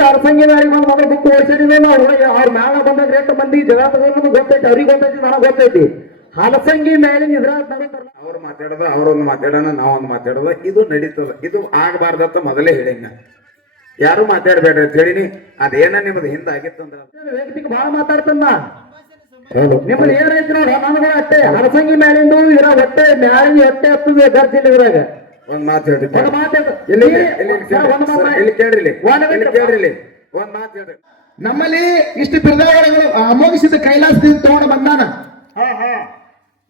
ಅಂತ ಅರಸಂಗಿ ನಾರಿಗೆ ಒಂದು ಮಗ ಬುಕ್ ಓಡಿಸಿದ್ವಿ ನಾವು ಅವ್ರ ಮ್ಯಾಲ ಬಂದಾಗ ರೇಟ್ ಮಂದಿ ಜಗಳ ತಗೊಂಡು ನಮ್ಗೆ ಗೊತ್ತೈತಿ ಅವ್ರಿಗೆ ಗೊತ್ತೈತಿ ನನಗೆ ಗೊತ್ತೈತಿ ಹಲಸಂಗಿ ಮೇಲಿನ ಇದ್ರ ಅವ್ರು ಮಾತಾಡದ ಅವ್ರೊಂದು ಮಾತಾಡೋಣ ನಾವೊಂದು ಮಾತಾಡದ ಇದು ನಡೀತದ ಇದು ಆಗಬಾರ್ದತ್ತ ಮೊದಲೇ ಹೇಳಿನ ಯಾರು ಮಾತಾಡ್ಬೇಡ್ರಿ ಅಂತ ಹೇಳಿನಿ ಅದೇನ ನಿಮ್ದು ಹಿಂದಾಗಿತ್ತು ಅಂದ್ರೆ ವ್ಯಕ್ತಿಗೆ ಬಹಳ ಮಾತಾಡ್ತಾನ ನಿಮ್ಮಲ್ಲಿ ಏನೈತಿ ನೋಡ ನನಗೆ ಅಟ್ಟೆ ಹಲಸಂಗಿ ಮೇಲಿಂದು ಇರೋ ಹೊಟ್ಟೆ ಮ್ಯಾಲಿನ ಹೊಟ್ಟೆ ಹತ್ತದ ಗರ್ಜಿಲ್ಲ ಇದ್ರಾಗ ಒಂದ್ ಮಾತು ಹೇಳ್ರಿ. ಒಂದು ಮಾತು ಇಲ್ಲಿ ಕೇಳ್ರಿ. ಇಲ್ಲಿ ಕೇಳ್ರಿ ಒಂದು ಮಾತು ಹೇಳ್ರಿ. ನಮ್ಮಲ್ಲಿ ಇಷ್ಟು ಬಿರುದಾವಣೆಗಳು ಅಮೋಘಿಸಿದ ಕೈಲಾಸದಿಂದ ತಗೊಂಡು ಬಂದಾನ.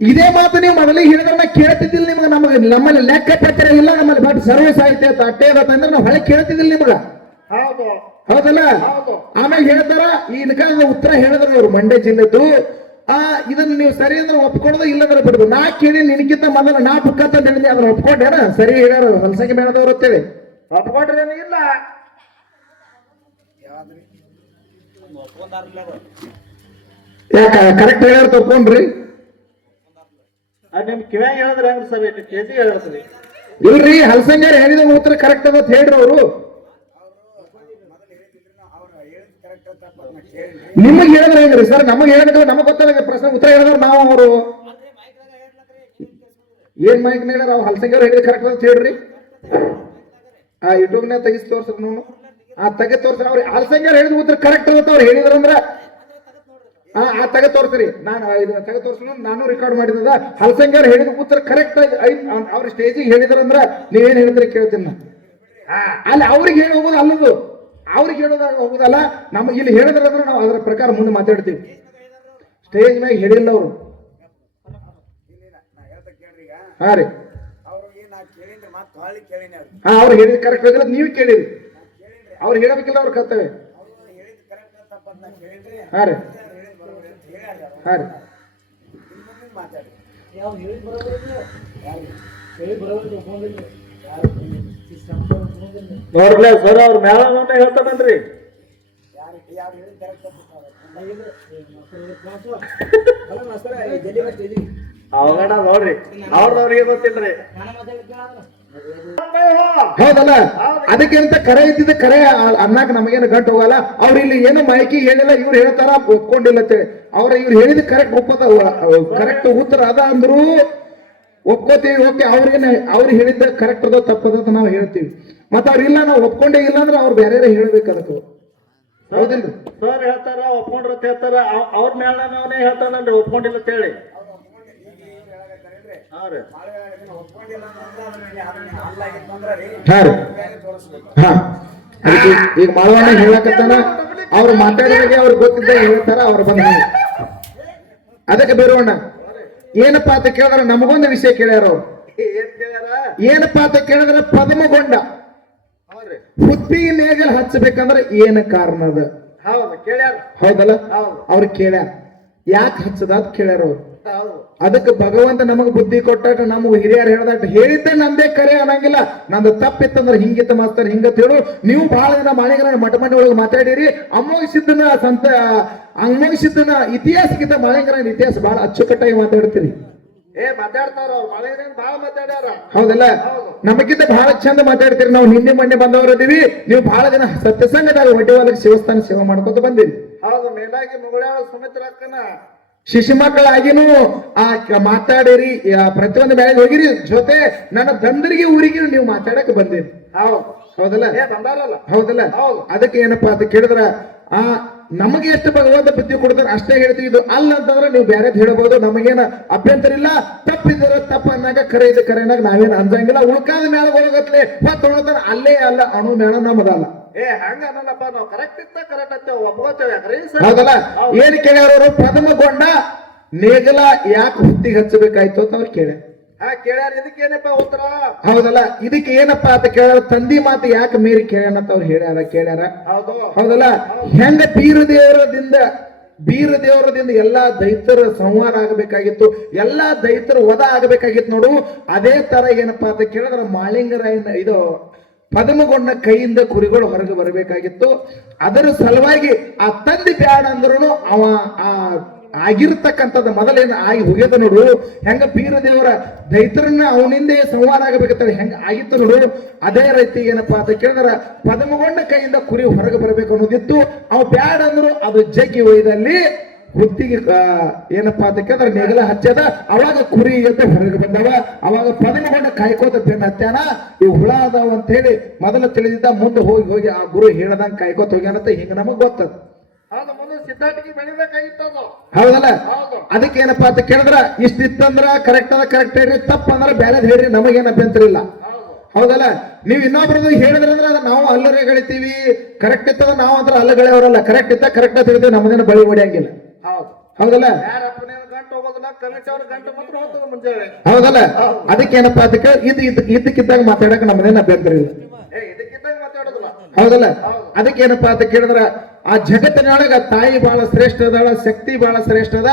ಇದೇ ಮಾತು ನೀವು ಮೊದಲಿಗೆ ಹೇಳಿದ್ರೆ ನಾ ಕೇಳ್ತಿದ್ದಿಲ್ಲ ನಿಮ್ಗೆ. ನಮಗೆ ನಮ್ಮಲ್ಲಿ ಲೆಕ್ಕ ಪತ್ರ ಇಲ್ಲ ನಮ್ಮಲ್ಲಿ ಬಟ್ ಸರ್ವ ಸಾಹಿತ್ಯ ಅಟ್ಟೆ ಅಂದ್ರೆ ನಾವು ಹೊಳೆ ಕೇಳ್ತಿದ್ದಿಲ್ಲ ನಿಮ್ಗ. ಹೌದು. ಹೌದಲ್ಲ? ಹೌದು. ಆಮೇಲೆ ಹೇಳ್ತಾರ ಈ ಉತ್ತರ ಹೇಳಿದ್ರು ಅವ್ರು ಮಂಡ್ಯ ಜಿಲ್ಲೆದು. ಆ, ಇದನ್ನ ನೀವು ಸರಿ ಅಂದ್ರೆ ಒಪ್ಕೊಳ್ಳೋದು ಇಲ್ಲಂದ್ರೆ ಬಿಡುದು ನಾ ಕೇಳಿ ನಿನಗಿಂತ ಮೊದಲು ನಾ ಪುಕ್ಕ ಅಂತ ಹೇಳಿದ್ದೆ, ಅದನ್ನ ಒಪ್ಕೊಂಡೇನ ಸರಿ ಹೇಳ್ಯಾರ ಹೊಲಸಂಗಿ ಮೇಳದವ್ರು ಅಂತೇಳಿ ಒಪ್ಕೊಂಡ್ರೆ ಇಲ್ಲ. ಯಾಕ ಕರೆಕ್ಟ್ ಹೇಳ್ಯಾರ ತಪ್ಕೊಂಡ್ರಿ ನಿಮ್ ಕಿವ್ಯಾಗ ಹೇಳಿದ್ರೆ ಹೆಂಗ್ ಸರ್ ಇಲ್ರಿ ಹಲಸಂಗಾರ ಹೇಳಿದ ಉತ್ತರ ಕರೆಕ್ಟ್ ಅದ ಹೇಳ್ರಿ ಅವರು. ನಿಮಗೆ ಹೇಳಿದ್ರೆ ಹೆಂಗ್ರಿ? ಸರ್, ನಮಗೆ ಹೇಳಿದ್ರೆ ನಮಗೆ ಗೊತ್ತಾಗ ಪ್ರಶ್ನೆ ಉತ್ತರ ಹೇಳಿದ್ರೆ ನಾವು ಅವರು ಏನ್ ಮೈಕ್ ಹೇಳ್ಯಾರ? ಅವ್ರು ಹಲಸಂಗಾರ ಹೇಳಿದ ಕರೆಕ್ಟ್ ಅಂತ ಹೇಳ್ರಿ. ಆ ಯೂಟ್ಯೂಬ್ನ ತೆಗಿಸ್ ತೋರ್ಸ್ರಿ ನೋಡು. ಆ ತೆಗೆ ತೋರ್ಸ್ರಿ. ಅವ್ರು ಹಲಸಂಗಾರ ಹೇಳಿದ ಉತ್ತರ ಕರೆಕ್ಟ್ ಅಂತ ಅವ್ರು ಹೇಳಿದ್ರಂದ್ರ ಆ ಆ ತೆಗೆ ತೋರ್ಸ್ರಿ. ನಾನು ಇದು ತೆಗೆ ತೋರ್ಸ್ರು ನಾನು ರೆಕಾರ್ಡ್ ಮಾಡಿದ ಹಲಸಂಗಾರ ಹೇಳಿದ ಉತ್ತರ ಕರೆಕ್ಟ್ ಅವ್ರ ಸ್ಟೇಜಿಗೆ ಹೇಳಿದ್ರಂದ್ರ ನೀವೇನ್ ಹೇಳಿದ್ರೆ ಕೇಳ್ತೀನಿ ನಾ. ಅಲ್ಲಿ ಅವ್ರಿಗೆ ಹೇಳಿ ಹೋಗೋದು ಅಲ್ಲದು. ಅವ್ರಿಗೆ ಹೇಳೋದಾಗ ಹೋಗುದಲ್ಲ, ನಮ್ಮ ಇಲ್ಲಿ ಹೇಳಿದ್ರಂದ್ರೆ ನಾವು ಅದರ ಪ್ರಕಾರ ಮುಂದೆ ಮಾತಾಡ್ತೀವಿ. ಸ್ಟೇಜ್ ಮ್ಯಾಗ ಹೇಳಿಲ್ಲ ಅವರು. ಹಾ ರೀ. ಹಾ, ಅವ್ರು ಹೇಳಿದ ಕರೆಕ್ಟ್ ಬೇಕಲ್ಲ ನೀವು ಕೇಳಿರಿ. ಅವ್ರು ಹೇಳಬೇಕಿಲ್ಲ ಅವ್ರ ಕರ್ತವ್ಯ. ಹಾ ರೀ. ಹಾ ರೀ. ನೋಡ್ಲ ಸರ್, ಅವ್ರ ಮೇಳ ನೋಟ ಹೇಳ್ತಾನನ್ರಿ ಅವಗಡ ನೋಡ್ರಿ, ಅವ್ರದವ್ರಿಗೆ ಗೊತ್ತಿಲ್ರಿ. ಹೌದಲ್ಲ? ಅದಕ್ಕಿಂತ ಕರೆ ಇದ್ದಿದ್ದ ಕರೆ ಅನ್ನಕ್ ನಮಗೇನು ಗಂಟು ಹೋಗಲ್ಲ. ಅವ್ರು ಇಲ್ಲಿ ಏನು ಮಾಹಿತಿ ಹೇಳಿಲ್ಲ ಇವ್ರು ಹೇಳ್ತಾರ ಒಪ್ಕೊಂಡಿಲ್ಲ ಅವ್ರ ಇವ್ರು ಹೇಳಿದ ಕರೆಕ್ಟ್ ಒಪ್ಪದ ಕರೆಕ್ಟ್ ಉತ್ತರ ಅದ ಅಂದ್ರು ಒಪ್ಕೋತೀವಿ ಓಕೆ ಅವ್ರಿಗೆ ಅವ್ರು ಹೇಳಿದ್ದ ಕರೆಕ್ಟ್ ಅದ ತಪ್ಪದ ಅಂತ ನಾವು ಹೇಳ್ತೀವಿ. ಮತ್ತೆ ಅವ್ರು ಇಲ್ಲ ನಾವು ಒಪ್ಕೊಂಡೇ ಇಲ್ಲ ಅಂದ್ರೆ ಅವ್ರು ಬೇರೆ ಹೇಳ್ಬೇಕು ಅದಕ್ಕೆ ಹೌದಿಲ್ರಿ? ಸರ್ ಹೇಳ್ತಾರ ಒಪ್ಕೊಂಡ್ರ ಅಂತ ಹೇಳ್ತಾರ ಅವ್- ಅವ್ರ ಮ್ಯಾಲ ಅವನೇ ಹೇಳ್ತಾನಲ್ರಿ ಒಪ್ಕೊಂಡಿಲ್ಲ ಅಂತ ಹೇಳಿ. ಈಗ ಮಾಳವಣ್ಣ ಹೇಳಕತ್ತಾನ ಅವ್ರು ಮಾತಾಡಿದಾಗ ಅವ್ರು ಗೊತ್ತಿದ್ದ ಹೇಳ್ತಾರ ಅವ್ರು ಬಂದ ಅದಕ್ಕೆ ಬೇರೋಣ ಏನಪ್ಪಾ ಅಂತ ಕೇಳಿದ್ರೆ ನಮಗೊಂದು ವಿಷಯ ಕೇಳ್ಯಾರ. ಅವ್ರು ಏನ್ ಕೇಳ್ಯಾರ ಏನಪ್ಪಾ ಅಂತ ಕೇಳಿದ್ರೆ ಪದ್ಮಗೊಂಡ. ಹುತ್ತಿ ನೇಗಲ್ ಹಚ್ಚಬೇಕಂದ್ರೆ ಏನ ಕಾರಣ ಅದ? ಹೌದಲ್ಲ? ಹೌದು. ಅವ್ರು ಕೇಳ್ಯಾರ. ಯಾಕೆ ಹಚ್ಚದ ಅಂತ ಕೇಳ್ಯಾರ ಅವ್ರು. ಅದಕ್ಕೆ ಭಗವಂತ ನಮಗ್ ಬುದ್ಧಿ ಕೊಟ್ಟಾಗ ನಮಗ್ ಹಿರಿಯರು ಹೇಳ್ದಾಟ ಹೇಳಿದ್ದೆ ನಂದೇ ಕರೆ ಅನ್ನಂಗಿಲ್ಲ. ನಂದು ತಪ್ಪಿತ್ತಂದ್ರೆ ಹಿಂಗಿತ್ತ ಮಾಸ್ತರ್ ಹಿಂಗತ್ ಹೇಳು. ನೀವು ಬಹಳ ದಿನ ಮಾಳಿಗರ ಮಠ ಮನೆ ಒಳಗೆ ಮಾತಾಡಿರಿ. ಅಮ್ಮಗಿಸಿದ್ದನ್ನ ಸಂತ ಅಮೋಘಿಸಿದ್ದನ ಇತಿಹಾಸಕ್ಕಿಂತ ಮಾಳಿಗರ ಇತಿಹಾಸ ಬಹಳ ಅಚ್ಚುಕಟ್ಟಾಗಿ ಮಾತಾಡ್ತೀರಿ. ಏ ಮಾತಾಡ್ತಾರ ಮಾತಾಡ್ಯಾರ. ಹೌದಲ್ಲ? ನಮಗಿಂತ ಬಹಳ ಚಂದ ಮಾತಾಡ್ತೀರಿ. ನಾವು ನಿನ್ನೆ ಮೊನ್ನೆ ಬಂದವರು ಅದೀವಿ ನೀವು ಬಹಳ ದಿನ ಸತ್ಯಸಂಗದಾಗ ಹೊಟ್ಟೆವಾಲಕ್ಕೆ ಶಿವಸ್ಥಾನ ಸೇವೆ ಮಾಡ್ಕೊತ ಬಂದಿರಿ. ಹೌದು ಮೇಲಾಗಿ ಮುಗುಳ ಸುಮಿತ್ರ ಅಕ್ಕನ ಶಿಶು ಮಕ್ಕಳಾಗಿನೂ ಆ ಮಾತಾಡಿರಿ ಪ್ರತಿ ಪ್ರತಿಯೊಂದು ಮೇಲೆ ಹೋಗಿರಿ. ಜೊತೆ ನನ್ನ ದಂದರಿಗೆ ಊರಿಗೆ ನೀವು ಮಾತಾಡಕ್ ಬಂದಿರಿ. ಹೌದು. ಹೌದಲ್ಲ? ಹೌದಲ್ಲ? ಹೌದು. ಅದಕ್ಕೆ ಏನಪ್ಪಾ ಅಂತ ಕೇಳಿದ್ರ ಆ ನಮಗೆ ಎಷ್ಟು ಭಗವಂತ ಬುದ್ಧಿ ಕೊಡ್ತಾರ ಅಷ್ಟೇ ಹೇಳ್ತೀವಿ. ಇದು ಅಲ್ಲ ಅಂತಂದ್ರೆ ನೀವು ಬೇರೆ ಹೇಳ್ಬೋದು. ನಮಗೇನ ಅಭ್ಯಂತರ ಇಲ್ಲ. ತಪ್ಪಿದ್ರೆ ತಪ್ಪ ಅನ್ನಾಗ ಕರೆ ಇದೆ. ಕರೆ ಅನ್ನಾಗ ನಾವೇನು ಅಂಜಂಗಿಲ್ಲ. ಉಳ್ಕಾದ ಮೇಳ ಹೋಗತ್ಲೆ ಅಲ್ಲೇ ಅಲ್ಲ ಅಣು ಮೇಳ ನಮ್ಮದಲ್ಲ. ಏ ಹಂಗ ಅನ್ನಲ್ಲಪ್ಪ ನಾವು ಕರೆಕ್ಟ್ ಇತ್ತ ಕರೆಕ್ಟ್ ಒಪ್ಕೋತೇವೆ ಹೌದಲ್ಲ? ಏನ್ ಕೇಳ್ಯಾರ ಪದ್ಮಗೊಂಡ ನೇಗಲ ಯಾಕೆ ಹುತ್ತಿಗೆ ಹಚ್ಚಬೇಕಾಯ್ತು ಅಂತ ಅವ್ರು ಕೇಳ ಹಾ ಕೇಳ್ಯಾರ ಇದಕ್ಕೇನಪ್ಪ ಉತ್ತರ? ಹೌದಲ್ಲ ಇದಕ್ಕೆ ಏನಪ್ಪಾ ಅಂತ ಕೇಳ್ಯಾರ? ತಂದಿ ಮಾತು ಯಾಕೆ ಮೀರಿ ಕೇಳ್ಯಾನ ಅಂತ ಅವ್ರು ಹೇಳ್ಯಾರ ಕೇಳ್ಯಾರ? ಹೌದು. ಹೌದಲ್ಲ? ಹೆಂಗ ಬೀರ ದೇವರದಿಂದ ಬೀರ ದೇವರದಿಂದ ಎಲ್ಲಾ ದೈತರ ಸಂಹಾರ ಆಗಬೇಕಾಗಿತ್ತು ಎಲ್ಲಾ ದೈತರ ವಧ ಆಗಬೇಕಾಗಿತ್ತು ನೋಡು ಅದೇ ತರ ಏನಪ್ಪಾ ಅಂತ ಕೇಳಿದ್ರೆ ಮಾಳಿಂಗರಾಯನ ಇದು ಪದಮಗೊಂಡ ಕೈಯಿಂದ ಕುರಿಗಳು ಹೊರಗೆ ಬರಬೇಕಾಗಿತ್ತು. ಅದರ ಸಲುವಾಗಿ ಆ ತಂದೆ ಬ್ಯಾಡ ಅಂದ್ರೂ ಅವ ಆ ಆಗಿರ್ತಕ್ಕಂಥದ್ದು ಮೊದಲೇನು ಆಗಿ ಹೋಗ್ಯದ ನೋಡು. ಹೆಂಗ ಪೀರ ದೇವರ ದೈತ್ರನ್ನ ಅವನಿಂದೇ ಸಂವಾದ ಆಗಬೇಕಂತೇಳಿ ಹೆಂಗ ಆಗಿತ್ತು ನೋಡು. ಅದೇ ರೀತಿ ಏನಪ್ಪಾ ಅಂತ ಕೇಳಿದ್ರ, ಪದಮಗೊಂಡ ಕೈಯಿಂದ ಕುರಿ ಹೊರಗೆ ಬರಬೇಕು ಅನ್ನೋದಿತ್ತು. ಅವ ಬ್ಯಾಡ ಅಂದ್ರು ಅದು ಜಗ್ಗಿ ಒಯ್ದಲ್ಲಿ ಹುತ್ತಿಗೆ ಏನಪ್ಪಾ ಅಂತ ಕೇಳಿದ್ರೆ ನೆಗಲ ಹಚ್ಚದ ಅವಾಗ ಕುರಿ ಅಂತ ಹೊರಗೆ ಬಂದವ ಅವಾಗ ಪದಮಗೊಂಡ ಕಾಯ್ಕೋತ ಬೆನ್ನ ಹತ್ಯಾನ ಈ ಹುಳ ಅದಾವ ಅಂತ ಹೇಳಿ ಮೊದಲು ತಿಳಿದಿದ್ದ ಮುಂದೆ ಹೋಗಿ ಹೋಗಿ ಆ ಗುರು ಹೇಳದಂಗ ಕಾಯ್ಕೋತ ಹೋಗ್ಯಾನಂತ ಹಿಂಗ ನಮಗ್ ಗೊತ್ತದ. ಹೌದಲ್ಲ? ಹೌದು. ಅದಕ್ಕೆ ಏನಪ್ಪಾ ಅಂತ ಕೇಳಿದ್ರ ಇಷ್ಟಿತ್ತಂದ್ರ ಕರೆಕ್ಟ್ ಅದ ಕರೆಕ್ಟ್ ಹೇಳ್ರಿ ತಪ್ಪ ಅಂದ್ರ ಬ್ಯಾರೆದ್ ಹೇಳ್ರಿ ನಮಗೇನ ಅಭ್ಯಂತರ ಇಲ್ಲ. ಹೌದು. ಹೌದಲ್ಲ? ನೀವು ಇನ್ನೊಬ್ರದ್ದು ಹೇಳಿದ್ರಂದ್ರೆ ಅದ ನಾವು ಅಲ್ಲರೇ ಗಳಿತೀವಿ ಕರೆಕ್ಟ್ ಇತ್ತದ ನಾವು ಅಂದ್ರೆ ಅಲ್ಲಗಳೆಯವರಲ್ಲ ಕರೆಕ್ಟ್ ಇತ್ತ ಕರೆಕ್ಟ್ ತಿಳಿತೀವಿ ನಮ್ಮದೇನು ಬಳಿ ಹೊಡಿಯಂಗಿಲ್ಲ ಹೌದಲ್ಲ? ಹೌದಲ್ಲ? ಅದಕ್ಕೆ ಏನಪ್ಪಾ ಅದಕ್ಕೆ ಇದು ಇದು ಇದ್ದಕ್ಕಿದ್ದಾಗ ಮಾತಾಡಕ ನಮ್ಮದೇನು ಅಭ್ಯಂತರ ಇಲ್ಲ ಇದಕ್ಕಿದ್ದಾಗ ಹೌದಲ್ಲ? ಅದಕ್ಕೆ ಏನಪ್ಪಾ ಅಂತ ಕೇಳಿದ್ರ ಆ ಜಗತ್ತಿನೊಳಗ ತಾಯಿ ಬಹಳ ಶ್ರೇಷ್ಠ ಅದಾಳ ಶಕ್ತಿ ಬಹಳ ಶ್ರೇಷ್ಠ ಅದ.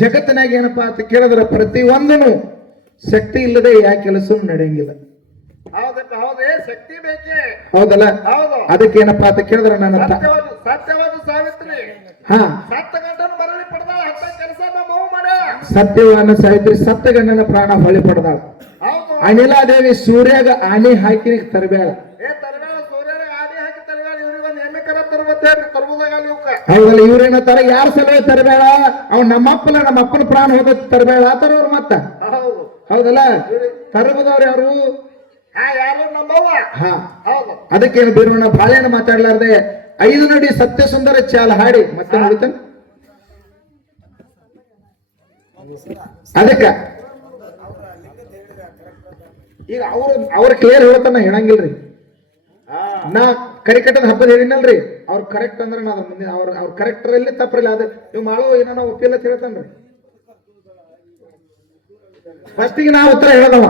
ಜಗತ್ತಿನಾಗ ಏನಪ್ಪಾ ಅಂತ ಕೇಳಿದ್ರ ಪ್ರತಿ ಒಂದನು ಶಕ್ತಿ ಇಲ್ಲದೆ ಯಾವ ಕೆಲಸ ನಡೆಯಂಗಿಲ್ಲ. ಹೌದಲ್ಲ? ಹೌದು. ಅದಕ್ಕೆ ಏನಪ್ಪಾ ಅಂತ ಕೇಳಿದ್ರ ಸಾವಿತ್ರಿ. ಹಾ. ಅವ್ವ ಸಹಿತ್ರಿ ಸಾವಿತ್ರಿ ಸತ್ತ ಗಂಡನ ಪ್ರಾಣ ಹೊಳಿ ಪಡೆದಾಳ. ಅನಿಲ ಅನಿಲಾದೇವಿ ಸೂರ್ಯಾಗ ಆನೆ ಹಾಕಿ ತರಬೇಡ ಹೌದಲ್ಲ ಇವ್ರೇನತ್ತಾರ ಯಾರ ಸಲುವಾಗಿ ತರಬೇಡ ಅವ್ ನಮ್ಮಪ್ಪನ ನಮ್ಮಪ್ಪನ ಪ್ರಾಣ ಹೋಗೋದು ತರಬೇಡ ಆತರ ಅವ್ರು ಮತ್ತ. ಹೌದು. ಹೌದಲ್ಲ? ತರಬದವ್ರು ಯಾರು? ಅದಕ್ಕೇನು ಬೀರಣ್ಣ ಬಾಳೆನ ಮಾತಾಡ್ಲಾರ್ದೆ ಐದು ನಡಿ ಸತ್ಯ ಸುಂದರ ಚಾಲ ಹಾಡಿ ಮತ್ತೆ ನೋಡಿತಾನ ಅದಕ್ಕ ಈಗ ಅವರು, ಅವ್ರ ಕ್ಲಿಯರ್ ಹೇಳ್ತಾನ ಹೇಳಂಗಿಲ್ರಿ. ನಾ ಕರಿಕಟ್ಟದ ಹಬ್ಬದ ಹೇಳಿನಲ್ರಿ. ಅವ್ರ ಕರೆಕ್ಟ್ ಅಂದ್ರೆ ನಾ ಮುಂದೆ ಅವ್ರ ಅವ್ರ ಕರೆಕ್ಟರ್ ಅಲ್ಲಿ ತಪ್ಪರಿಲ್ಲ ಅದ ನೀವು ಮಾಡೋ ಏನೋ ನಾವು ಒಪ್ಪಿಲ್ಲ ಅಂತ ಹೇಳ್ತಾನ್ರಿ. ಫಸ್ಟಿಗೆ ನಾ ಉತ್ತರ ಹೇಳದವ.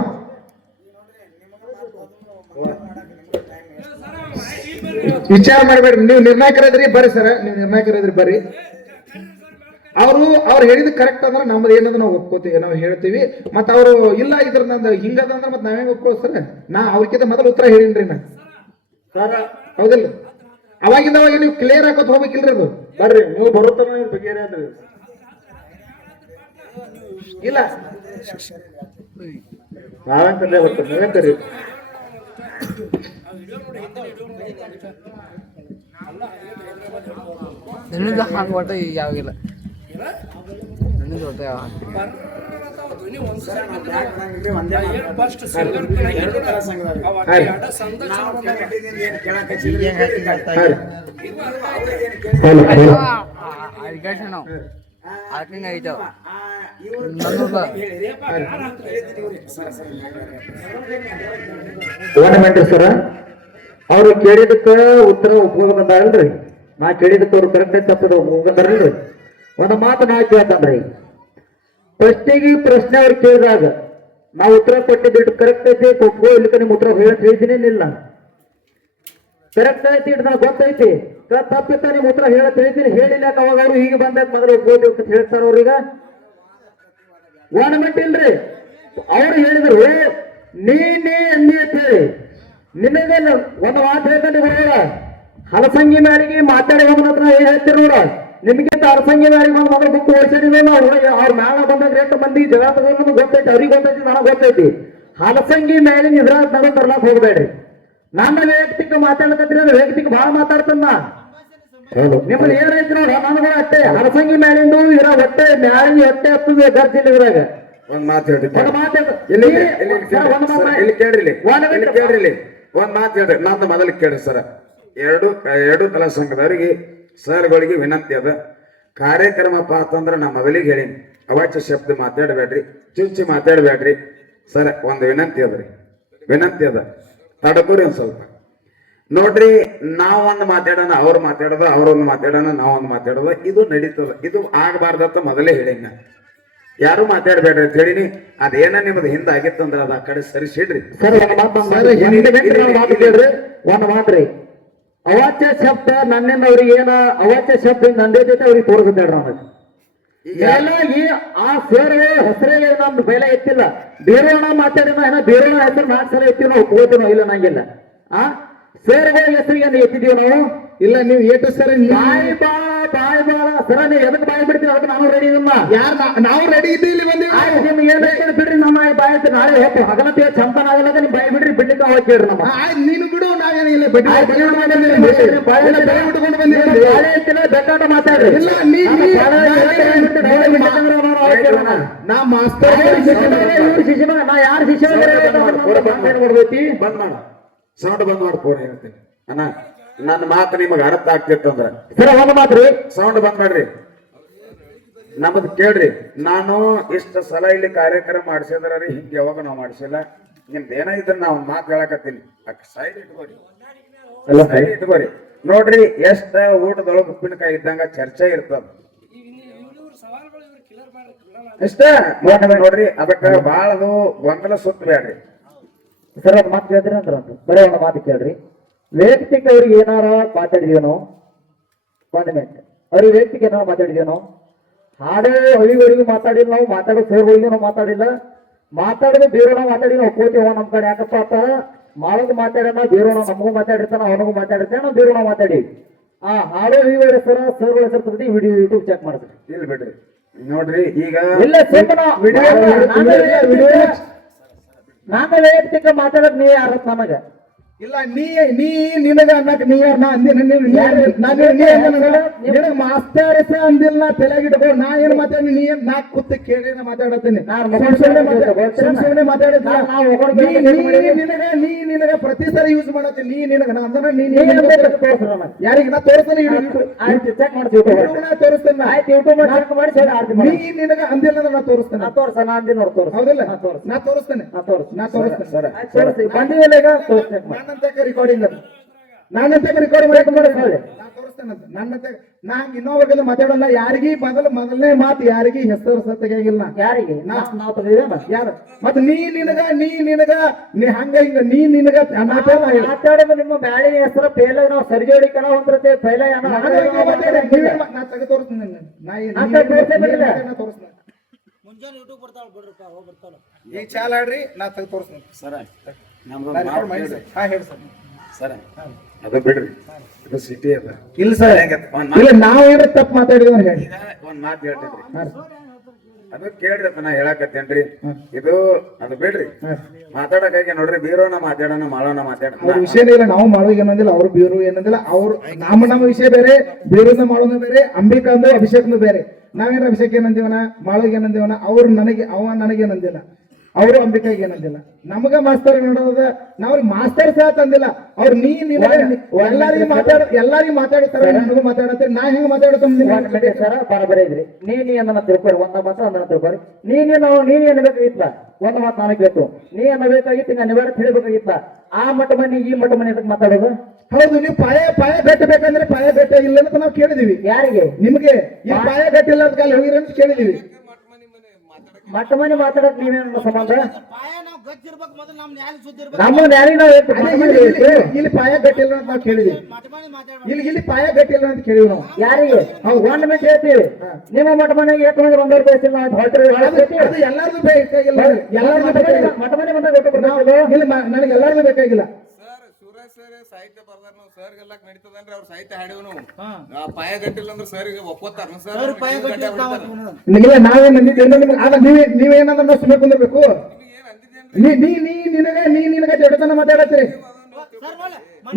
ವಿಚಾರ ಮಾಡಬೇಡ್ರಿ, ನೀವು ನಿರ್ಣಾಯಕರಿದ್ರಿ, ಬರ್ರಿ ಸರ್, ನೀವು ನಿರ್ಣಾಯಕರಿದ್ರಿ, ಬರ್ರಿ. ಅವರು ಅವ್ರು ಹೇಳಿದ ಕರೆಕ್ಟ್ ಅಂದ್ರೆ ನಮ್ದು ಏನದ ನಾವು ಒಪ್ಕೋತೀವಿ ನಾವು ಹೇಳ್ತೀವಿ. ಮತ್ತ ಅವರು ಇಲ್ಲ ಇದ್ರ ನಂದು ಹಿಂಗದ ಅಂದ್ರೆ ಮತ್ತೆ ನಾವೇ ಒಪ್ಕೊಳ್ತಾರೆ ನಾ ಅವ್ರಿಗಿಂತ ಮೊದಲು ಉತ್ತರ ಹೇಳಿನ್ರಿ ನಾ. ಸರ ಹೌದಿಲ್ಲ? ಅವಾಗಿಂದ ಅವಾಗ ನೀವು ಕ್ಲಿಯರ್ ಹಾಕೋತ್ ಹೋಗ್ಬೇಕಿಲ್ರಿ ಅದು? ಬರ್ರಿ ನೀವು ಬರುತ್ತ ಇಲ್ಲ ನಾವೇ ಕಲ್ಲೇ ಬರ್ತಾರೆ ನೀವೇನ್ ಕರಿ ನಿನ್ನದು ಹಂಗೆ ಒಟ್ಟು ಯಾವಾಗಿಲ್ಲ. ಸರ ಅವ್ರು ಕೇಳಿದಕ್ಕ ಉತ್ತರ ಒಪ್ಕೊಂಡ್ ಬಂದಾರಲ್ರಿ ನಾ ಕೇಳಿದಕ್ಕ ಅವ್ರು ಕರೆಕ್ಟ್ ತಪ್ಪದ ತಪ್ಪದ ಒಪ್ಕೊಂಡಾರಲ್ರಿ ಒಂದ್ ಮಾತು ನಾ ಕೇಳ್ತಾನ್ರಿ ಪ್ರಶ್ನೆಗೆ ಪ್ರಶ್ನೆ ಅವ್ರು ಕೇಳಿದಾಗ ನಾವು ಉತ್ತರ ಕೊಟ್ಟಿದ್ದು ಕರೆಕ್ಟ್ ಐತಿ ಒಪ್ಕೋ ಇಲ್ಲಿಕ ನಿಮ್ ಉತ್ತರ ಹೇಳಕ್ ಇಲ್ಲ ಕರೆಕ್ಟ್ ಐತಿ ಇಟ್ಟು ನನಗೆ ಗೊತ್ತೈತಿ. ತಪ್ಪಿತ್ತ ನಿಮ್ ಉತ್ತರ ಹೇಳಕ್ ಹೇಳ್ತೀನಿ ಹೇಳಿಲ್ಲ ಅವಾಗ ಅವ್ರು ಹೀಗೆ ಬಂದಾಗ ಮೊದಲು ಒಪ್ಕೋತೀವಿ ಅಂತ ಹೇಳ್ತಾರ ಅವ್ರೀಗ ಮಿನಿಟ್ ಇಲ್ರಿ. ಅವ್ರು ಹೇಳಿದ್ರು ನೀನೇ ಅಂದಿ ಅಂತ ಹೇಳಿ ಒಂದು ಮಾತು ಹೇಳ್ತಾನೆ ಹಲಸಂಗಿ ಮೇಳಿಗೆ ಮಾತಾಡಿ ಹೋಗೋಣ ಹೇಳ್ತೀರ ನೋಡ. ನಿಮ್ಗಿಂತ ಹಲಸಂಗಿ ಮೇಳಿಗೆ ಒಂದು ಮಗ ಬುಕ್ ಓಡಿಸಿದ್ವಿ ನಾವು ಅವ್ರ ಮ್ಯಾಲ ಬಂದಾಗ ರೇಟ್ ಮಂದಿ ಜಗತ್ತದ ತಗೊಂಡು ನಮ್ಗೆ ಗೊತ್ತೈತಿ ಅವ್ರಿಗೆ ಗೊತ್ತೈತಿ ನನಗೆ ಗೊತ್ತೈತಿ. ಹಲಸಂಗಿ ಮೇಲಿನ ಇದ್ರ ನನಗೆ ತರ್ಲಾಕ್ ಹೋಗ್ಬೇಡ್ರಿ. ನನ್ನ ವೈಯಕ್ತಿಕ ಮಾತಾಡ್ಕತ್ರಿ ಅಂದ್ರೆ ವೈಯಕ್ತಿಕ ಭಾಳ ಮಾತಾಡ್ತಾನ ನಾ. ನಿಮ್ಮಲ್ಲಿ ಏನೈತಿ ನೋಡ ನನಗೂ ಅಷ್ಟೇ. ಹಲಸಂಗಿ ಮೇಲಿಂದು ಇದ್ರ ಹೊಟ್ಟೆ ಮ್ಯಾಲಿನ ಹೊಟ್ಟೆ ಹತ್ತದೆ ಗರ್ಜಿಲ್ಲ ಇದ್ರಾಗ. ಒಂದ್ ಮಾತು ಹೇಳ್ರಿ. ಇಲ್ಲಿ ಕೇಳ್ರಿ ಇಲ್ಲಿ ಕೇಳ್ರಿ ಇಲ್ಲಿ. ಒಂದ್ ಮಾತು ಹೇಳ್ರಿ. ನಂದು ಮೊದಲು ಕೇಳ್ರಿ ಸರ್. ಎರಡು ಎರಡು ಕಲಾ ಸಂಘದವರಿಗೆ ಸರ್ಗಳಿಗೆ ವಿನಂತಿ ಅದ. ಕಾರ್ಯಕ್ರಮ ಪಾತ್ ಅಂದ್ರೆ ನಾ ಮೊದಲಿಗೆ ಹೇಳೀನಿ. ಅವಾಚ್ಯ ಶಬ್ದ ಮಾತಾಡಬೇಡ್ರಿ ಚುಚ್ಚಿ ಮಾತಾಡಬೇಡ್ರಿ. ಸರ್ ಒಂದು ವಿನಂತಿ ಅದ್ರಿ ವಿನಂತಿ ಅದ. ತಡಕೋರಿ ಒಂದ್ ಸ್ವಲ್ಪ. ನೋಡ್ರಿ ನಾವೊಂದು ಮಾತಾಡೋಣ ಅವ್ರು ಮಾತಾಡೋದು ಅವ್ರೊಂದು ಮಾತಾಡೋಣ ನಾವೊಂದು ಮಾತಾಡೋದು ಇದು ನಡೀತದ. ಇದು ಆಗಬಾರ್ದಂತ ಮೊದಲೇ ಹೇಳಿನ ಯಾರು ಮಾತಾಡಬೇಡ್ರಿ ಅಂತ ಹೇಳಿನಿ. ಅದೇನ ನಿಮ್ದು ಹಿಂದ ಆಗಿತ್ತು ಅಂದ್ರೆ ಅದ ಆ ಕಡೆ ಸರಿಸಿಡ್ರಿ. ಸರ್ ಒಂದು ಮಾತು ಒಂದು ಮಾತ್ರಿ ಅವಾಚ್ಯ ಶಬ್ದ ನನ್ನಿಂದ ಅವ್ರಿಗೆ ಏನ ಅವಾಚ್ಯ ಶಬ್ದ ನಂದೇ ಜೊತೆ ಅವ್ರಿಗೆ ತೋರಿಸಿದ್ದೇಳ್ರಿ ನನಗೆ ಮೇಲಾಗಿ ಆ ಸೇರ್ ಹೆಸರೇ ನಮ್ದು ಬೆಲೆ ಎತ್ತಿಲ್ಲ ಬೇರೆಯವನ ಮಾತಾಡಿನ ಏನ ಬೇರೆಯವನ ಹೆಸರು ನಾಲ್ಕು ಸಲ ಎತ್ತೀವಿ ನಾವು ಹೋಗ್ತೀವಿ ಇಲ್ಲ ನಂಗಿಲ್ಲ ಆ? ಸೇರ್ಗಳ ಹೆಸರಿಗೆ ಎತ್ತಿದೀವಿ ನಾವು? ಇಲ್ಲ ನೀವು ಏಟು ಸರಿ ಬಾಯಿ ಬಾಳ ಬಾಯಿ ಬಾಳ ಸರ ನೀವು ಎದಕ್ಕೆ ಬಾಯಿ ಬಿಡ್ತೀವಿ ಅದಕ್ಕೆ ನಾನು ರೆಡಿ ಇದಮ್ಮ ಯಾರ್ ನಾವು ರೆಡಿ ಇದ್ದೀವಿ ಇಲ್ಲಿ ಬಂದೇವಿ ನಿಮ್ಗೆ ಏನ್ ಬೇಕಾದ್ರೆ ಬಿಡ್ರಿ ನಮ್ಮ ಬಾಯಿ ಐತೆ ನಾಳೆ ಹೋಗ್ತೀವಿ ಹಗಲಂತ ಚಂಪನ ಆಗಲ್ಲ ನೀವು ಬಾಯ್ ಬಿಡ್ರಿ. ಕೇಳ್ರಿ ನಮ್ಮ ನೀನು ಬಿಡು ಬೆಟ್ಟಾಟ ಮಾತಾಡ್ರಿ. ಇಲ್ಲ, ನೀ- ಬಿಟ್ಟು ಬಿಟ್ಟು ಬಿಟ್ಟು ಮಾಸ್ತರ್ ಇವ್ರು ಶಿಷ್ಯ ನಾ ಯಾರು ಶಿಷ್ಯ. ಬಂದ್ ಮಾಡ ಸೌಂಡ್ ಬಂದ್ ಮಾಡಿ. ಫೋನ್ ಹೇಳ್ತೀನಿ. ಅಣ್ಣ ನನ್ನ ಮಾತು ನಿಮಗೆ ಅರ್ಥ ಆಗ್ತಿತ್ತಂದ್ರ ಸರ್ ಒಂದು ಮಾತ್ರಿ ಸೌಂಡ್ ಬಂದ್ ಮಾಡ್ರಿ. ನಮ್ಮದು ಕೇಳ್ರಿ ನಾನು ಇಷ್ಟ ಸಲ ಇಲ್ಲಿ ಕಾರ್ಯಕ್ರಮ ಮಾಡಿಸಿದ್ರ ರೀ ಹಿಂಗೆ ಯಾವಾಗ ನಾವು ಮಾಡಿಸಿಲ್ಲ? ನಿಮ್ದು ಏನ ಇದ್ರ ನಾವು ಮಾತು ಹೇಳಕತ್ತೀನಿ. ಸೈಡ್ ಇಟ್ಕೋರಿ ಸೈಡ್ ಇಟ್ಕೋರಿ ನೋಡ್ರಿ ಎಷ್ಟ ಊಟದೊಳಗ ಉಪ್ಪಿನಕಾಯಿ ಇದ್ದಂಗ ಚರ್ಚೆ ಇರ್ತದ. ಇಷ್ಟ ನೋಡ್ರಿ ಅದಕ್ಕ ಬಾಳದು ಗೊಂದಲ ಸುತ್ತಬೇಡ್ರಿ ಸರ್ ಒಂದು ಮಾತು ಕೇಳ್ತೀರಿ ಅಂತ ಬರೀ ಒಂದು ಮಾತು ಕೇಳ್ರಿ. ವೈಯಕ್ತಿಕ ಅವ್ರಿಗೆ ಏನಾರ ಮಾತಾಡಿದೇನೋ ಒಂದು ಮಿನಿಟ್ ಅವ್ರಿಗೆ ವೈಯಕ್ತಿಕ ಏನಾರ ಮಾತಾಡಿದೇನೋ ಹಾಡೇ ಅಳಿವರೆಗೂ ಮಾತಾಡಿಲ್ಲ ನಾವು ಮಾತಾಡೋ ಸೇರ್ಗಳಿಗೆ ನಾವು ಮಾತಾಡಿಲ್ಲ. ಮಾತಾಡಿದ ಬೇರೋಣ ಮಾತಾಡಿ ನಾವು ಕೋತೀವ ನಮ್ಮ ಕಡೆ ಯಾಕಪ್ಪ ಅಂತ ಮಾಡೋದು ಮಾತಾಡೋಣ ಬೇರೋಣ ನಮಗೂ ಮಾತಾಡಿರ್ತಾನ ಅವನಿಗೂ ಮಾತಾಡಿರ್ತಾನೆ ನಾವು ಬೇರೋಣ ಮಾತಾಡಿ ಆ ಹಾಡೋ ವಿವರ ಸರ ಸರ್ ಹೆಸರು ವಿಡಿಯೋ ಯೂಟ್ಯೂಬ್ ಚೆಕ್ ಮಾಡಿದ್ರಿ ಇಲ್ಲಿ ಬಿಡ್ರಿ ನೋಡ್ರಿ ಈಗ ಇಲ್ಲ ವಿಡಿಯೋ ನಾನು ವೈಯಕ್ತಿಕ ಮಾತಾಡಕ್ ನೀ ಯಾರ ನನಗ ಇಲ್ಲ ನೀ ನೀ ನಿನಗ ಅನ್ನಕ್ ನೀ ಯಾರ ನಾ ಅಂದಿನ ನಿನಗ ಮಾಸ್ತರ್ ಹೆಸರು ಅಂದಿಲ್ಲ ನಾ ತಲೆಗೆ ನಾ ಏನ್ ಮಾತಾಡಿ ನೀ ಏನ್ ನಾ ಕೂತ್ ಕೇಳಿ ಮಾತಾಡತ್ತೀನಿ. ಸುಮ್ನೆ ಕೇಳ್ದೆ, ಮಾತಾಡ್- ಗೊತ್ತಿಲ್ಲ. ಸುಮ್ ಸುಮ್ನೆ ಮಾತಾಡಿದ್ನ. ನಾನ್- ನಾನ್ ಒಬ್ಬನ್ ನೀ- ನೀ ನಿನಗ ನೀ ನಿನಗ ಪ್ರತಿ ಸರಿ ಯೂಸ್ ಮಾಡತ್ತಿ ನೀ ನಿನಗ ನಾ ಅಂದ್ರೆ ನೀ ಯಾರಿಗ? ನೀ ತೋರಿಸ್ತಾನೆ ಆಯ್ತು ಚೆಕ್ ಮಾಡ್ತೀವಿ ತೋರಿಸ್ತೇನೆ ಆಯ್ತು ಯೂಟ್ಯೂಬ್ ಚೆಕ್ ಮಾಡಿ ಸರಿ ಆರ್ತಿ ನೀ ನಿನಗ ಅಂದಿಲ್ಲ ಅಂದ್ರೆ ನಾ ತೋರಿಸ್ತೇನೆ. ನಾ ತೋರ್ಸ ನಾ ಅಂದಿನ ನೋಡಿ ತೋರ್ಸ. ಹೌದಿಲ್ಲ? ನಾ ತೋರ್ಸ. ನಾ ತೋರಿಸ್ತೇನೆ. ನಾ ತೋರ್ಸ. ನಾ ತೋರಿಸ್ತೇನೆ. ಸರ ಬಂದಿಲ್ಲ ಈಗ ಚೆಕ್ ಮಾಡಿ ನಾನಂತ ರೆಕಾರ್ಡಿಂಗ್ ಅದು ನಾನಂತ ರೆಕಾರ್ಡ್ ಮಾಡಿ ಮಾಡಿ ತೋರಿಸ್ತೇನಂತ ನನ್ನಂತೆ ನಾ ಇನ್ನೊಬ್ಬರಿಗೆಲ್ಲ ಮಾತಾಡಲ್ಲ ಯಾರಿಗಿ ಮೊದಲ ಮೊದಲನೇ ಮಾತು ಯಾರಿಗಿ ಹೆಸರು ಸತ್ತಾಗಿಲ್ಲ ಯಾರಿಗೆ? ನಾ ನಾವು ಯಾರು? ಮತ್ ನೀ ನಿನಗ ನೀ ನಿನಗ ನೀ ಹಂಗ ಹಿಂಗ ನೀ ನಿನಗ ಮಾತಾಡ ಮಾತಾಡೋದು ನಿಮ್ಮ ಬ್ಯಾಳಿ ಹೆಸರು ಪೇಲ ನಾವು ಸರ್ಜೋಡಿ ಕಣ ಹೊಂದಿರತ್ತೆ ಪೈಲ ನಾ ತೆಗೆ ತೋರಿಸ್ತೀನಿ. ನಾ ಏನ್- ನಾ ನೀ ತೆಗ್ದು ಏನ್- ತೋರ್ಸೇ ನೀ ಏನ್ ಬಿಡ್ಲ? ಮಾತಾಡ್ ನಾ ತೋರಿಸ್ತೀನಿ. ಈಗ ಚಾಲ್ ಆಡ್ರಿ ನಾ ತೆಗೆ ತೋರಿಸ್ತೀನಿ. ಸರ್ ಮಾಡಿ ಸರ್. ಅದು ಬಿಡ್ರಿ. ಇದು ಸಿಟಿ ಅದ. ಇಲ್ಲ ಸರ್. ಇಲ್ಲ ತಪ್ಪು ಮಾತಾಡಿದ್ವಿ ಹೇಳಿ. ಒಂದ್ ಮಾತು ಹೇಳ್ತೇನ್ರಿ ಅದು ಕೇಳ್ರಿ ಅಪ್ಪ ನಾ ಹೇಳಕತ್ತೇನ್ರಿ ಇದು ಅದು ಬಿಡ್ರಿ. ಮಾತಾಡಕಾಗಿ ನೋಡ್ರಿ ಬೀರೋಣ ಮಾತಾಡೋಣ ಮಾಡೋಣ ಮಾತಾಡೋಣ. ಅವ್ರ ವಿಷಯನೇ ಇಲ್ಲ ನಾವು ಮಾಡೋದು ಏನಂದಿಲ್ಲ ಅವ್ರ ಬೀರು ಏನಂದಿಲ್ಲ ಅವ್ರು ನಮ್ಮ ನಮ್ಮ ವಿಷಯ ಬೇರೆ ಬೀರೋನ ಮಾಡೋದು ಬೇರೆ ಅಂಬಿಕಾಂದು ಅಭಿಷೇಕ್ನು ಬೇರೆ. ನಾವೇನ ಅಭಿಷೇಕ್ ಏನಂದೀವನ ಮಾಡೋಗಿ ಏನಂದೀವನ ಅವ್ರು ನನಗೆ ಅವ ನನಗೆ ಏನಂದಿಲ್ಲ. ಅವರು ಅಂಬಿಕಾಗೆ ಏನಂದಿಲ್ಲ. ನಮಗ ಮಾಸ್ತರ್ ನೋಡೋದ ನಾವ್ ಮಾಸ್ತರ್ ಸಹ ತಂದಿಲ್ಲ. ಅವ್ರು ನೀ ಎಲ್ಲಾರಿಗೂ ಮಾತಾಡ ಎಲ್ಲಾರಿಗೂ ಮಾತಾಡ್ತಾರ ನನಗೂ ಮಾತಾಡತ್ತೆ ನಾ ಹೆಂಗ್ ಮಾತಾಡತ್ತ ಸರ ಬರಬರೇ ಇದ್ರಿ. ನೀನ್ ಏನನ್ನ ತಿಳ್ಕೊರಿ. ಒಂದ ಮಾತ್ರ ಒಂದನ್ನ ತಿಳ್ಕೊರಿ. ನೀ ನೀನ್ ಏನ್ಬೇಕಾಗಿತ್ತ ಒಂದ್ ಮಾತು ನಾನು ಬೇಕು ನೀ ಅನ್ನಬೇಕಾಗಿತ್ತು ನಾನು ನಿವಾರ ತಿಳಿಬೇಕಾಗಿತ್ತ ಆ ಮಠ ಮನೆ ಈ ಮಠ ಮನೆ ಅದಕ್ಕೆ ಮಾತಾಡೋದು? ಹೌದು ನೀವು ಪಾಯ ಪಾಯ ಬೆಟ್ಟ ಬೇಕಂದ್ರೆ ಪಾಯ ಗಟ್ಟ ಇಲ್ಲ ಅಂತ ನಾವು ಕೇಳಿದೀವಿ. ಯಾರಿಗೆ? ನಿಮ್ಗೆ ಈ ಪಾಯ ಬೆಟ್ಟ ಇಲ್ಲ ಅಂತ ಕಾಲ ಹೋಗಿರ ಅಂತ ಕೇಳಿದೀವಿ. ಮಟ್ಟ ಮನೆ ಮಾತಾಡಕ್ ನೀವೇನು ಸಂಬಂಧ? ನಮ್ಮ ನಾವು ನ್ಯಾಯ ಸುದ್ದಿ ನಮ್ಮ ನ್ಯಾರಿ ನಾವು ಹೇಳ್ತೀವಿ, ಇಲ್ಲಿ- ಹೇಳ್ತೀವಿ. ಪಾಯ ಗಟ್ಟಿಲ್ಲ ಅಂತ ನಾವು ಕೇಳಿದ್ವಿ. ಇಲ್ಲಿ ಇಲ್ಲಿ ಪಾಯ ಗಟ್ಟಿಲ್ಲ ಅಂತ ಕೇಳಿವಿ ನಾವು. ಯಾರಿಗೆ? ಒಂದ್ ಮೇಲೆ ಹೇಳ್ತೀವಿ ನಿಮ್ಮ ಮಠ ಮನೆಗೆ ಎಷ್ಟು ಮಂದಿ ಒಂದೂವರೆ ಬಯಸಿಲ್ಲ ಅಂತ ಅದು ಎಲ್ಲಾರ್ದು ಬೇಕಾಗಿಲ್ಲ. ಎಲ್ಲಾರ್ದು ಬೇಕಾಗಿಲ್ಲ. ಮಠ ಮನೆ ಬಂದಾಗ ಗೊತ್ತು ನಾವು ಇಲ್ಲಿ ನನಗೆ ಎಲ್ಲಾರ್ದು ಬೇಕಾಗಿಲ್ಲ. ಸರ್ ಸಾಹಿತ್ಯ ಬರ್ದಾರ ನಾವು ಸರ್ ಗೆಲ್ಲಕ್ ನಡೀತದನ್ರಿ ಅವ್ರ ಸಾಹಿತ್ಯ ಹಾಡಿವ್ ನಾವು. ಆ ಪಾಯ ಗಟ್ಟಿಲ್ಲ ಅಂದ್ರೆ ಸರ್ ಈಗ ಒಪ್ಪತ್ತಾರ ಸರ್? ಪಾಯ ಗಟ್ಟಿ ಇಲ್ಲ ನಾವೇ ನಂದಿದ್ದೇನೆ ನಿಮ್ಗೆ ಆಗ ನೀವೇ ನೀವೇನಂದ್ರೆ ನಾವು ಸುಮ್ಮನೆ ಕುಂದಿರ್ಬೇಕು? ನೀ ನೀ ನೀ ನಿನಗ ನೀ ನಿನಗ ಜಡತನ ಮಾತಾಡತ್ತೀರಿ.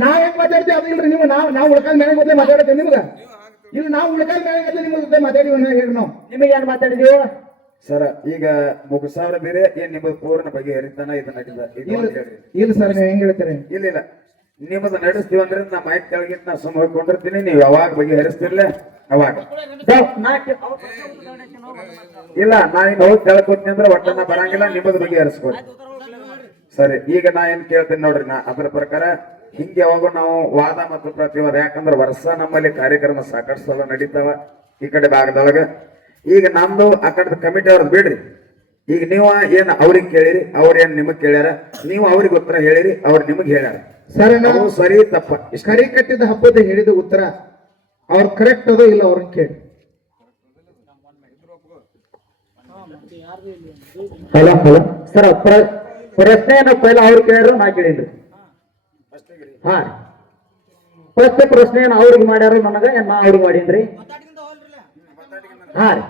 ನಾವ್ ಹೆಂಗ್ ಮಾತಾಡ್ತೀವಿ? ಅದು ಇಲ್ರಿ ನೀವು ನಾವ್ ನಾವ್ ಉಳ್ಕಾದ ಮೇಲೆ ಮೊದಲೇ ಮಾತಾಡತ್ತೀವಿ ನಿಮ್ಗ. ಇಲ್ಲಿ ನಾವು ಉಳ್ಕಾದ ಮೇಲೆ ಮೊದಲೇ ನಿಮ್ಮ ಜೊತೆ ಮಾತಾಡಿವಿ ಹೇಳಿ ನಾವು. ನಿಮಗೆ ಏನ್ ಮಾತಾಡಿದೀವಿ ಸರ ಈಗ ಮುಗಿಸಾವ್ರ ಬೇರೆ ಏನ್ ನಿಮ್ಗೆ ಪೂರ್ಣ ಬಗೆಹರಿತಾನ ಇದು ನಡೀತ ಇಲ್ಲ ಒಂದ್ ಹೇಳ್ರಿ. ಇಲ್ಲ ಸರ್ ನೀವು ಹೆಂಗ್ ಹೇಳ್ತೀರಿ? ಇಲ್ಲ ಇಲ್ಲ. ನಿಮ್ಮದು ನಡೆಸ್ತೀವಿ ಅಂದ್ರೆ ನಾ ಮೈಕ್ ಕೆಳಗಿಟ್ಟು ನಾ ಸುಮ್ಮ ಹೋಗ್ಕೊಂಡಿರ್ತೀನಿ. ನೀವು ಯಾವಾಗ ಬಗೆಹರಿಸ್ತಿರ್ಲೆ ಅವಾಗ. ಇಲ್ಲ, ನಾ ಇನ್ನು ಹೋಗಿ ಕೇಳ್ಕೊತೀನಿ ಅಂದ್ರೆ ಒಟ್ಟನ್ನ ಬರಂಗಿಲ್ಲ ಬರಂಗಿಲ್ಲ ಬಗ್ಗೆ ಹರಿಸ್ಕೊಡಿ ಸರಿ, ಈಗ ನಾ ಏನ್ ಕೇಳ್ತೀನಿ ನೋಡ್ರಿ, ನಾ ಅದ್ರ ಪ್ರಕಾರ ಹಿಂಗೆ ಯಾವಾಗ ನಾವು ವಾದ ಮತ್ತು ಪ್ರತಿವಾದ, ಯಾಕಂದ್ರೆ ವರ್ಷ ನಮ್ಮಲ್ಲಿ ಕಾರ್ಯಕ್ರಮ ಸಾಕಷ್ಟು ಸಲ ನಡೀತಾವ ಈ ಕಡೆ ಭಾಗದೊಳಗ. ಈಗ ನಮ್ದು ಆ ಕಡೆ ಕಮಿಟಿ ಅವ್ರದ್ದು ಬಿಡ್ರಿ. ಈಗ ನೀವು ಏನ್ ಅವ್ರಿಗೆ ಕೇಳಿರಿ, ಅವ್ರ ಏನ್ ನಿಮಗ್ ಕೇಳ್ಯಾರ, ನೀವು ಅವ್ರಿಗೆ ಉತ್ತರ ಹೇಳಿರಿ, ಅವ್ರು ನಿಮಗ್ ಹೇಳ್ಯಾರ. ಸರ್ ನಾವು ಸರಿ ತಪ್ಪ. ಕರಿ ಕಟ್ಟಿದ ಹಬ್ಬದ ಹೇಳಿದ ಉತ್ತರ ಅವ್ರು ಕರೆಕ್ಟ್ ಅದೋ ಇಲ್ಲ ಅವ್ರನ್ನ ಕೇಳಿ. ಹಲೋ ಹಲೋ ಸರ್ ಪ್ರ- ಪ್ರಶ್ನೆ ಏನಪ್ಪ ಇಲ್ಲ ಅವ್ರು ಕೇಳಿದ್ರು ನಾ ಕೇಳಿದ್ರು ಹಾ. ಫಸ್ಟ್ ಪ್ರಶ್ನೆಯನ್ನು ಅವ್ರಿಗೆ ಮಾಡ್ಯಾರ ನನಗ ನಾ ಅವ್ರಿಗೆ ಮಾಡೀನ್ರಿ? ಹಾ ರೀ.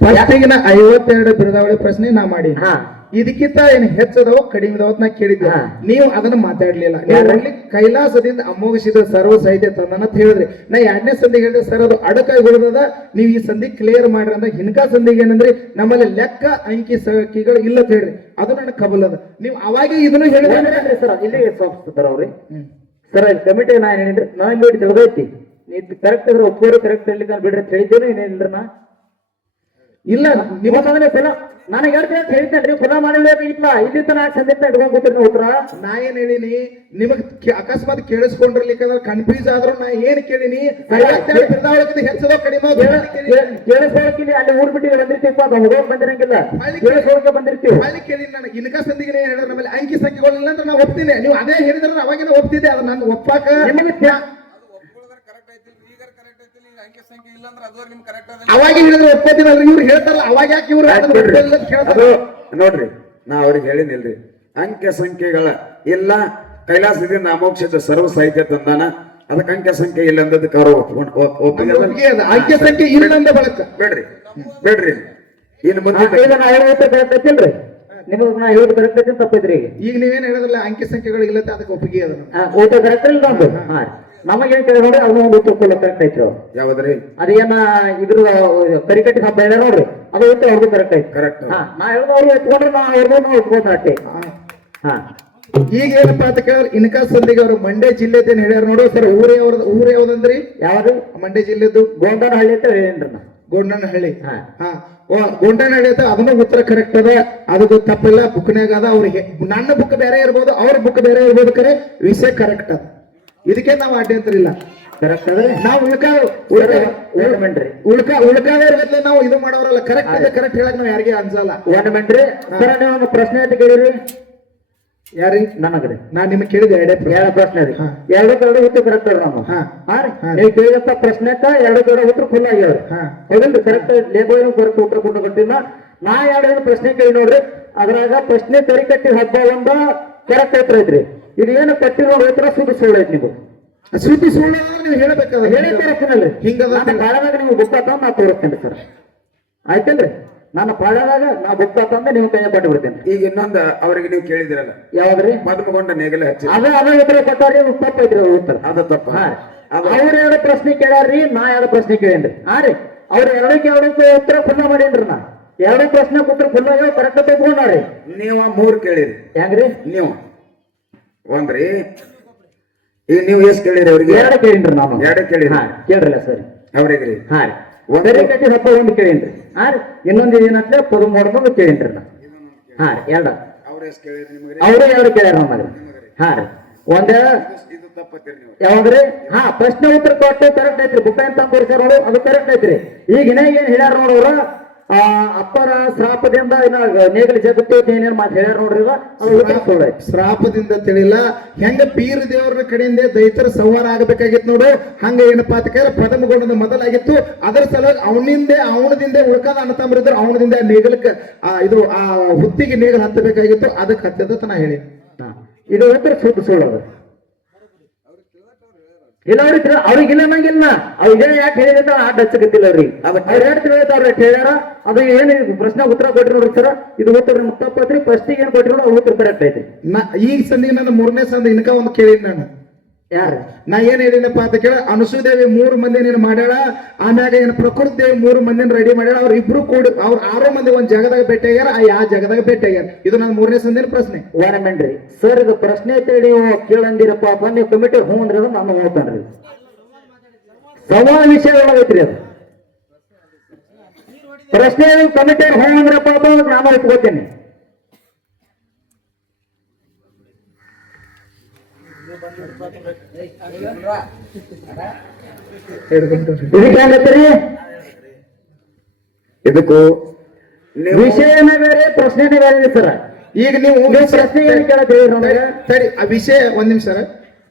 ಫಸ್ಟಿಗಿನ ಐವತ್ತೆರಡು ಬಿರುದಾವಳಿ ಪ್ರಶ್ನೆ ನಾ ಮಾಡಿ ಹಾ. ಇದಕ್ಕಿಂತ ಏನ್ ಹೆಚ್ಚದವ ಕಡಿಮೆ ಅದಾವ ನಾ ಕೇಳಿದ್ದೆ. ಹಾ. ನೀವು ಅದನ್ನ ಮಾತಾಡ್ಲಿಲ್ಲ. ನೀವು ಯಾರು? ಕೈಲಾಸದಿಂದ ಅಮೋಘಿಸಿದ ಸರ್ವ ಸಾಹಿತ್ಯ ತಂದನ ಅಂತ ಹೇಳಿದ್ರಿ. ನಾ ಎರಡನೇ ಸಂಧಿಗೆ ಹೇಳಿದೆ ಸರ್ ಅದು ಅಡಕಾಗಿ ಉಳಿದದ ನೀವು ಈ ಸಂಧಿ ಕ್ಲಿಯರ್ ಮಾಡ್ರಿ ಅಂದ್ರೆ ಹಿನ್ಕಾ ಸಂಧಿಗೆ ಏನಂದ್ರಿ? ನಮ್ಮಲ್ಲಿ ಲೆಕ್ಕ ಅಂಕಿ ಸಂಖ್ಯೆಗಳು ಇಲ್ಲ ಅಂತ ಹೇಳ್ರಿ ಅದು ನನಗೆ ಕಬಲ್ ಅದ. ನೀವು ಅವಾಗ ಇದನ್ನು ಹೇಳಿದ್ರೆ. ಸರ್? ಇಲ್ಲಿ ಸರ್ ಅವ್ರಿ. ಸರ್ ಕಮಿಟಿ ನಾ ಏನ್ ನಾ ಬಿಟ್ಟು ನೀವು ಕರೆಕ್ಟ್ ಇದ್ರೆ ಒಪ್ಪೋರು ಕರೆಕ್ಟ್ ಹೇಳಿದ್ರೆ ನಾನು ಬಿಡ್ರಿ ಅಂತ ಹೇಳಿದ್ದೇನೆ. ನಾ? ಇಲ್ಲ ನಿಮ್ಮ ಮೊದಲೇ ಫಲ ನನಗೆ ಹೇಳ್ತೇನೆ ಅಂತ ಹೇಳ್ತೇನೆ ನೀವು ಫಲ ಮಾಡಲೇಬೇಕಿಲ್ಲ ಇಲ್ಲಿ ತನಕ ಸಂದೇಶ ಇಟ್ಕೊಂಡ್ ಕೂತಿರಿ ಉತ್ತರ ನಾ ಏನ್ ಹೇಳಿನಿ? ನಿಮಗ್ ಅಕಸ್ಮಾತ್ ಕೇಳಿಸ್ಕೊಂಡಿರ್ಲಿಕ್ಕಂದ್ರೆ ಕನ್ಫ್ಯೂಸ್ ಆದ್ರೂ ನಾ ಏನ್ ಕೇಳಿನಿ? ಹೆಚ್ಚದೋ ಕಡಿಮೆ ಕೇಳಿಸ್ಕೊಳಕಿಲ್ಲ ಅಲ್ಲಿ ಊರ್ ಬಿಟ್ಟಿಗೆ ಬಂದಿರ್ತೀವಿ ಹೋಗೋಕ್ ಬಂದಿರಂಗಿಲ್ಲ. ಕೇಳಿಸ್ಕೊಳಕ್ಕೆ ಬಂದಿರ್ತೀವಿ ಅಲ್ಲಿ ಕೇಳಿ ನಾನು. ಇನ್ಕ ಸಂದಿಗೆ ಹೇಳಿದ್ರೆ? ನಮ್ಮಲ್ಲಿ ಅಂಕಿ ಸಂಖ್ಯೆಗಳಿಲ್ಲ ಅಂದ್ರೆ ನಾ ಒಪ್ತೀನಿ. ನೀವು ಅದೇ ಹೇಳಿದ್ರೆ ಅವಾಗಿನ ಒಪ್ತಿದ್ದೆ ಅದು ನಾನು ಒಪ್ಪಾಕ ನಿಮಗೆ ಅವಾಗ ಹೇಳಿದ್ರೆ ಒಪ್ಪತ್ತೀನಿ ಅಂದ್ರೆ ಇವ್ರು ಹೇಳ್ತಾರಲ್ಲ ಅವಾಗ ಯಾಕೆ ಇವ್ರು ಅದು ಕೇಳ್ತಾರೆ? ನೋಡ್ರಿ ನಾ ಅವ್ರಿಗೆ ಹೇಳಿನಿಲ್ರಿ. ಅಂಕೆ ಸಂಖ್ಯೆಗಳ ಇಲ್ಲ ಕೈಲಾಸದಿಂದ ಅಮೋಕ್ಷದ ಸರ್ವ ಸಾಹಿತ್ಯ ತಂದಾನ. ಅದಕ್ಕೆ ಅಂಕೆ ಸಂಖ್ಯೆ ಇಲ್ಲ ಅಂದದಕ್ಕೆ ಅವರು ಒಪ್ಪಿಗೆ. ಅಂಕೆ ಸಂಖ್ಯೆ ಇಲ್ಲ ಅಂದ ಬಳಕ. ಬೇಡ್ರಿ ಬೇಡ್ರಿ. ಇನ್ನು ಮುಂದೆ ಈಗ ನಾ ಹೇಳೋದು ಕರೆಕ್ಟ್ ಐತಿಲ್ರಿ ನಿಮಗೆ ನಾ ಹೇಳೋದು ಕರೆಕ್ಟ್ ಐತಿ ತಪ್ಪೈತ್ರಿ ಈಗ ನೀವೇನು ಹೇಳಿದ್ರಲ್ಲ ಅಂಕೆ ಸಂಖ್ಯೆಗಳು ಇಲ್ಲ ಅಂತ ಅದಕ್ಕೆ ಒಪ್ಪಿಗೆ ಅದ ಓಟ ಕರೆಕ್ಟ್ ಇಲ್ಲ ಹಾ. ನಮಗೇನ್ ಕೇಳಿ ನೋಡಿ ಅದನ್ನ ಒಂದು ಉತ್ತರ ಕರೆಕ್ಟ್ ಐತ್ರಿ ಯಾವ್ದ್ರಿ? ಅದೇನ ಇದ್ರ ಕರಿಕಟ್ಟಿ ಹಬ್ಬ ಹೇಳ ನೋಡ್ರಿ. ಅದು ಉತ್ತರ ಅವ್ರಿಗೆ ಕರೆಕ್ಟ್ ಐತಿ ಕರೆಕ್ಟ್ ಹಾ ನಾ ಹೇಳೋದು ಅವ್ರು ಎತ್ಕೊಂಡ್ರೆ ನಾ ಅವ್ರಿಗೂ ನಾವು ಎತ್ಕೊಂಡ್ ಹಾಕಿ ಹಾ. ಈಗ ಏನಪ್ಪಾ ಅಂತ ಕೇಳಿದ್ರೆ ಇನ್ಕಾ ಸಂದಿಗೆ ಅವರು ಮಂಡ್ಯ ಜಿಲ್ಲೆದೇನ್ ಹೇಳ್ಯಾರ ನೋಡು ಸರ್ ಊರ ಯಾವ್ದು ಊರ ಯಾವ್ದಂದ್ರಿ? ಯಾವ್ದು? ಮಂಡ್ಯ ಜಿಲ್ಲೆದು ಗೋಂಡನಹಳ್ಳಿ ಅಂತ ನಾ. ಗೋಂಡನಹಳ್ಳಿ. ಹಾ. ಹಾ. ಗೋಂಡನಹಳ್ಳಿ ಅಂತ ಅದನ್ನು ಉತ್ತರ ಕರೆಕ್ಟ್ ಅದ ಅದು ತಪ್ಪಿಲ್ಲ ಬುಕ್ನಾಗ ಅದ ಅವ್ರಿಗೆ ನನ್ನ ಬುಕ್ ಬೇರೆ ಇರ್ಬೋದು ಅವ್ರ ಬುಕ್ ಬೇರೆ ಇರ್ಬೋದು ಕರೆ ವಿಷಯ ಕರೆಕ್ಟ್ ಅದ. ಇದಕ್ಕೆ ನಾವು ಅಡ್ಡಂತರಿಲ್ಲ ಕರೆಕ್ಟ್ ಅದ ನಾವು ಉಳ್ಕ ಉಳ್ಕ ಒಂದ್ ಮಿನಿಟ್ ರೀ. ಉಳ್ಕ ಉಳ್ಕಾದವ್ರ ನಾವು ಇದು ಮಾಡೋರಲ್ಲ. ಕರೆಕ್ಟ್ ಇದೆ ಕರೆಕ್ಟ್ ಹೇಳಕ್ ನಾವು ಯಾರಿಗೆ ಅನ್ಸಲ್ಲ. ಒಂದ್ ಮಿನಿಟ್ ರೀ ಸರ್ ನೀವು ಪ್ರಶ್ನೆ ಅಂತ ಕೇಳಿರಿ. ಯಾರಿ? ನನಗ್ರಿ ನಾನ್ ನಿಮ್ಗೆ ಕೇಳಿದೆ ಎರಡೇ ಪ್ರಶ್ನೆ. ಎರಡು ಪ್ರಶ್ನೆ ರೀ. ಎರಡು ಕಡೆ ಉತ್ತರ ಕರೆಕ್ಟ್ ಅದ ನಮ್ಮ. ಹಾ. ಕೇಳಿದಪ್ಪ ರೀ. ಅಂತ ನೀವು ಕೇಳಿದಂತ ಪ್ರಶ್ನೆಕ ಎರಡು ಕಡೆ ಉತ್ತರ ಫುಲ್ ಆಗ್ಯಾವ್ರಿ ಹಾ. ಹೌದಲ್ರಿ ಕರೆಕ್ಟ್ ಲೇಬಲ್ ಕರೆಕ್ಟ್ ಉತ್ತರ ಕೊಟ್ಟು ಕೊಟ್ಟಿಲ್ಲ ನಾ ಎರಡು ಪ್ರಶ್ನೆ ಕೇಳಿ ನೋಡ್ರಿ. ಅದ್ರಾಗ ಪ್ರಶ್ನೆ ತರಿಕಟ್ಟಿ ಹಬ್ಬ ಒಂದ ಕರೆಕ್ಟ್ ಐತ್ರಿ. ಇದು ಏನು ಕಟ್ಟಿ ನೋಡಿ ಉತ್ತರ ಸುದ್ದು ಸುಳ್ಳು ಐತಿ ನೀವು? ಸುದ್ದಿ ಸುಳ್ಳು ನೀವು ಹೇಳಬೇಕಾದ ಹೇಳಿ ತೋರಿಸ್ತೀನಲ್ರಿ ಹಿಂಗದ ಬಾಳದಾಗ ನೀವು ಬುಕ್ ತಂದು ನಾ ತೋರಿಸ್ತೇನೆ ಸರ್. ಆಯ್ತೇನ್ರಿ? ನನ್ನ ಪಾಳದಾಗ ನಾ ಬುಕ್ ತಂದು ನೀವು ಕೈ ಕೊಟ್ಟು ಬಿಡ್ತೇನೆ ಈಗ ಇನ್ನೊಂದು ಅವ್ರಿಗೆ ನೀವು ಕೇಳಿದಿರಲ್ಲ ಯಾವ್ದ್ರಿ ಪದ್ಮಗೊಂಡ ನೇಗಲೆ ಹಚ್ಚಿ. ಅದ ಅದ ಉತ್ತರ ಕೊಟ್ಟಾರಿ ತಪ್ಪ ಐತ್ರಿ ಉತ್ತರ. ಅದ ತಪ್ಪ. ಅವ್ರ ಎರಡು ಪ್ರಶ್ನೆ ಕೇಳಾರ್ರಿ ನಾ ಎರಡು ಪ್ರಶ್ನೆ ಕೇಳೇನ್ರಿ ಹಾ ರೀ. ಅವ್ರ ಎರಡಕ್ಕೆ ಎರಡಕ್ಕೆ ಉತ್ತರ ಫುಲ್ಲ ಮಾಡೇನ್ರಿ ನಾ. ಎರಡು ಪ್ರಶ್ನೆ ಉತ್ತರ ಫುಲ್ಲ ಕರೆಕ್ಟ್ ತಗೊಂಡ್ರಿ ನೀವ ಮೂರ್ ಕೇಳಿರಿ. ಹೆಂಗ್ರಿ? ನೀವು. ಒಂದ್ರಿ? ಈಗ ನೀವು ಎಷ್ಟ್ ಕೇಳಿರಿ ಅವ್ರಿಗೆ? ಎರಡು ಕೇಳಿನ್ರಿ ನಾನು ಎರಡು ಕೇಳಿ ಹಾ ಕೇಳ್ರಲ್ಲ ಸರಿ. ಅವ್ರಿಗ್ರಿ. ಹಾ ರೀ. ಒಂದು- ಬೇರೆ ಕಟ್ಟಿ ಹಬ್ಬ ಒಂದು ಕೇಳಿನ್ರಿ. ಹಾ ರೀ. ಇನ್ನೊಂದು ಏನಂದ್ರೆ ಪದು ಮಾಡ್ಕೊಂಡು ಕೇಳಿನ್ರಿ ನಾ ಹಾ ರೀ ಎರಡ. ಅವ್ರ ಎಷ್ಟ್ ಕೇಳಿರಿ ನಿಮ್ಗೆ ಅವರು ಎರಡು ಕೇಳ್ಯಾರ ನಮ್ಮಲ್ಲಿ. ಹಾ ರೀ. ಒಂದ ಇದು ತಪ್ಪತ್ತೀರಿ ನೀವು. ಯಾವ್ದ್ರಿ ಹಾ ಪ್ರಶ್ನೆ ಉತ್ತರ ಕೊಟ್ಟು ಕರೆಕ್ಟ್ ಐತ್ರಿ. ಬುಕ್ ಅಂತ ತೋರಿಸ್ಯಾರ ನೋಡು ಅದು ಕರೆಕ್ಟ್ ಐತ್ರಿ. ಈಗ ಏನ್ ಹೇಳ್ಯಾರ ನೋಡ್ರ ಆ ಅಪ್ಪರ ಶ್ರಾಪದಿಂದ ನೇಗಲಿ ಜಗತ್ತು ಏನೇನು ಮಾತು ಹೇಳ್ಯಾರ ನೋಡ್ರಿ ಇವ, ಶ್ರಾಪದಿಂದ ತಿಳಿಲ್ಲ ಹೆಂಗ ಬೀರ ದೇವರ ಕಡೆಯಿಂದ ದೈತರ ಸಂಹಾರ ಆಗಬೇಕಾಗಿತ್ತು ನೋಡು. ಹಂಗ ಏನಪ್ಪಾ ಅಂತ ಕೇಳಿದ್ರೆ ಪದಮಗೊಂಡದ ಮೊದಲಾಗಿತ್ತು. ಅದರ ಸಲುವಾಗಿ ಅವನಿಂದೆ ಅವನದಿಂದ ಉಳ್ಕಾದ ಅಣ್ಣತಮ್ಮರಿದ್ರು ಅವನದಿಂದ ನೇಗಲಕ್ಕೆ ಆ ಇದು ಆ ಹುತ್ತಿಗೆ ನೇಗಲ್ ಹತ್ತಬೇಕಾಗಿತ್ತು. ಅದಕ್ಕೆ ಹತ್ತದ ನಾ ಹೇಳಿ. ಇದು ಸುದ್ದು ಸುಳ್ಳು ಅದು ಇಲ್ಲ ಅವ್ರಿಗೆ ಅವ್ರಿಗೆ ಇಲ್ಲ ನಂಗಿಲ್ಲ. ಅವ್ರಿಗೆ ಯಾಕೆ ಹೇಳಿದ್ರೆ ಆ ಡಚ್ ಗೊತ್ತಿಲ್ಲ ಅದಕ್ಕೆ- ಅವ್ರ ಎರಡು ತಿಳಿದ ಅವ್ರು ಹೇಳ್ಯಾರ. ಅದು ಏನು ಪ್ರಶ್ನೆ ಉತ್ತರ ಕೊಟ್ರಿ ನೋಡ್ರಿ ಸರ್ ಇದು ಉತ್ತರ ಮುಕ್ತಪ್ಪ ತಪ್ಪತ್ರಿ ಫಸ್ಟ್ ಏನ್ ಕೊಟ್ಟಿರೋ ಅವ್ರು ಉತ್ತರ ಕರೆಕ್ಟ್ ಐತಿ ಈಗ ಸಂದಿಗೆ ನಾನು ಮೂರನೇ ಸಂದ ಇನ್ಕ ಒಂದು ಕೇಳಿದ್ ನಾನು. ಯಾರು? ನಾ ಏನ್ ಹೇಳಿನಪ್ಪ ಅಂತ ಕೇಳ ಅನುಸೂದೇವಿ ಮೂರು ಮಂದಿ ನೀನು ಮಾಡ್ಯಾಳ ಆಮ್ಯಾಗ ಏನ್ ಪ್ರಕೃತಿ ದೇವಿ ಮೂರು ಮಂದಿನ ರೆಡಿ ಮಾಡ್ಯಾಳ ಅವ್ರ ಇಬ್ರು ಕೂಡಿ ಅವ್ರ ಆರು ಮಂದಿ ಒಂದ್ ಜಾಗದಾಗ ಭೇಟಿ ಆಗ್ಯಾರ ಆ ಯಾವ ಜಗದಾಗ ಭೇಟಿ ಆಗ್ಯಾರ. ಇದು ನನ್ನ ಮೂರನೇ ಸಂದಿನ ಪ್ರಶ್ನೆ. ಮಿನಿಟ್ ಸರ್ ಇದು ಪ್ರಶ್ನೆ ತೇಳಿ ಕೇಳಂದಿರಪ್ಪ ಬನ್ನಿ ನೀವು ಕಮಿಟಿ ಹ್ಞೂ ಅಂದ್ರೆ ಅದು ನಾನು ಹೋಗ್ತಾನ್ರಿ ಸವಾಲ ವಿಷಯ ಒಳಗೈತ್ರಿ ಅದು. ಪ್ರಶ್ನೆ ಕಮಿಟಿ ಹ್ಞೂ ಅಂದ್ರಪ್ಪ ನಾನು ಇಟ್ಕೋತೀನಿ ಇದಕ್ಕೆ ಇದಕ್ಕೂ ವಿಷಯನೇ ಬೇರೆ ಪ್ರಶ್ನೆನೇ ಬೇರೆ ಸರ್. ಈಗ ನೀವು ಪ್ರಶ್ನೆ ಏನು ಕೇಳತ್ತೀರಿ ಸರಿ ಆ ವಿಷಯ ಒಂದ್ ನಿಮಿಷ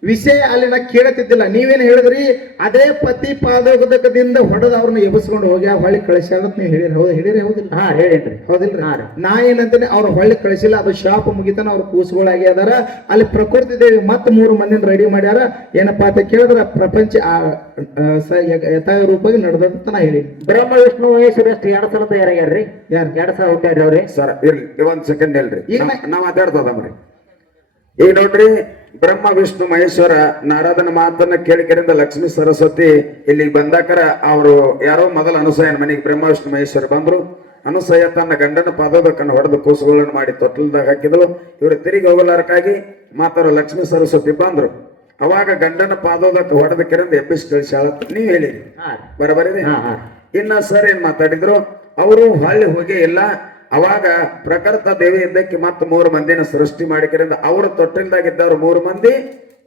ವಿಷಯ ಅಲ್ಲಿ ನಾ ಕೇಳತಿದ್ದಿಲ್ಲ ನೀವೇನ್ ಹೇಳಿದ್ರಿ? ಅದೇ ಪತಿ ಪಾದಕದಿಂದ ಹೊಡೆದ ಅವ್ರನ್ನ ಎಬ್ಬಿಸ್ಕೊಂಡು ಹೋಗಿ ಆ ಹೊಳ್ಳಿ ಕಳಿಸ್ಯಾರ ಅಂತ ನೀವು ಹೇಳಿರಿ. ಹೌದು ಹೇಳಿರಿ ಹೌದಿಲ್ಲ. ಹಾ ಹೇಳಿರಿ ಹೌದಿಲ್ರಿ? ಹಾ. ನಾ ಏನಂತೇನೆ ಅವ್ರ ಹೊಳ್ಳಿ ಕಳಿಸಿಲ್ಲ ಅದು ಶಾಪ್ ಮುಗಿತಾನ ಅವ್ರ ಕೂಸುಗಳಾಗಿ ಅದಾರ. ಅಲ್ಲಿ ಪ್ರಕೃತಿ ದೇವಿ ಮತ್ತೆ ಮೂರು ಮಂದಿನ ರೆಡಿ ಮಾಡ್ಯಾರ. ಏನಪ್ಪಾ ಅಂತ ಕೇಳಿದ್ರ ಪ್ರಪಂಚ ಆ, ಆ, ಸ- ಯಥ- ರೂಪವಾಗಿ ನಡೆದಂತ ನಾ ಹೇಳಿ ಬ್ರಹ್ಮ ವಿಷ್ಣು ಮಹೇಶ್ವರಿ ಎಷ್ಟು ಎರಡ್ ಸಲ ತಯಾರಾಗ್ಯಾರ್ರಿ ಯಾರು? ಎರಡ್ ಸಲ ಹುಟ್ಟ್ಯಾರ್ರಿ ಅವ್ರಿ? ಸರ್ ಇರ್ಲಿ ಒಂದ್ ಸೆಕೆಂಡ್ ಹೇಳ್ರಿ. ಈಗ ನಾವ್- ಅದಾಡ್ತದ ಈಗ ನೋಡ್ರಿ ಬ್ರಹ್ಮ ವಿಷ್ಣು ಮಹೇಶ್ವರ ನಾರದನ ಮಾತನ್ನ ಕೇಳಿಕೆರಿಂದ ಲಕ್ಷ್ಮೀ ಸರಸ್ವತಿ ಇಲ್ಲಿಗೆ ಬಂದಾಕರ ಅವರು ಯಾರೋ ಮೊದಲ ಅನುಸಯನ ಮನೆಗೆ ಬ್ರಹ್ಮ ವಿಷ್ಣು ಮಹೇಶ್ವರ ಬಂದ್ರು. ಅನುಸಯ ತನ್ನ ಗಂಡನ ಪಾದೋದಕ್ಕನ್ನು ಹೊಡೆದು ಕೂಸುಗಳನ್ನು ಮಾಡಿ ತೊಟ್ಟಲ್ದಾಗ ಹಾಕಿದಳು. ಇವರು ತಿರುಗಿ ಹೋಗಲಾರಕ್ಕಾಗಿ ಮಾತಾಡೋ ಲಕ್ಷ್ಮೀ ಸರಸ್ವತಿ ಬಂದ್ರು. ಅವಾಗ ಗಂಡನ ಪಾದೋದಕ್ಕೆ ಕೆರೆಂದು ಎಬ್ಬಿಸಿ ಕಳಿಸಾಳ ನೀವು ಹೇಳಿರಿ. ಹಾ ರೀ. ಬರಬರಿ ಹಾ, ಹಾ. ಇನ್ನ ಸರ್ ಏನ್ ಮಾತಾಡಿದ್ರು? ಅವರು ಹೊಳ್ಳಿ ಹೋಗೇ ಇಲ್ಲ. ಅವಾಗ ಪ್ರಕೃತ ದೇವಿ ಇದ್ದಕ್ಕೆ ಮತ್ತೆ ಮೂರು ಮಂದಿನ ಸೃಷ್ಟಿ ಮಾಡಿಕರಿಂದ ಅವರು ತೊಟ್ಟಿಲ್ದಾಗಿದ್ದವ್ರು ಮೂರು ಮಂದಿ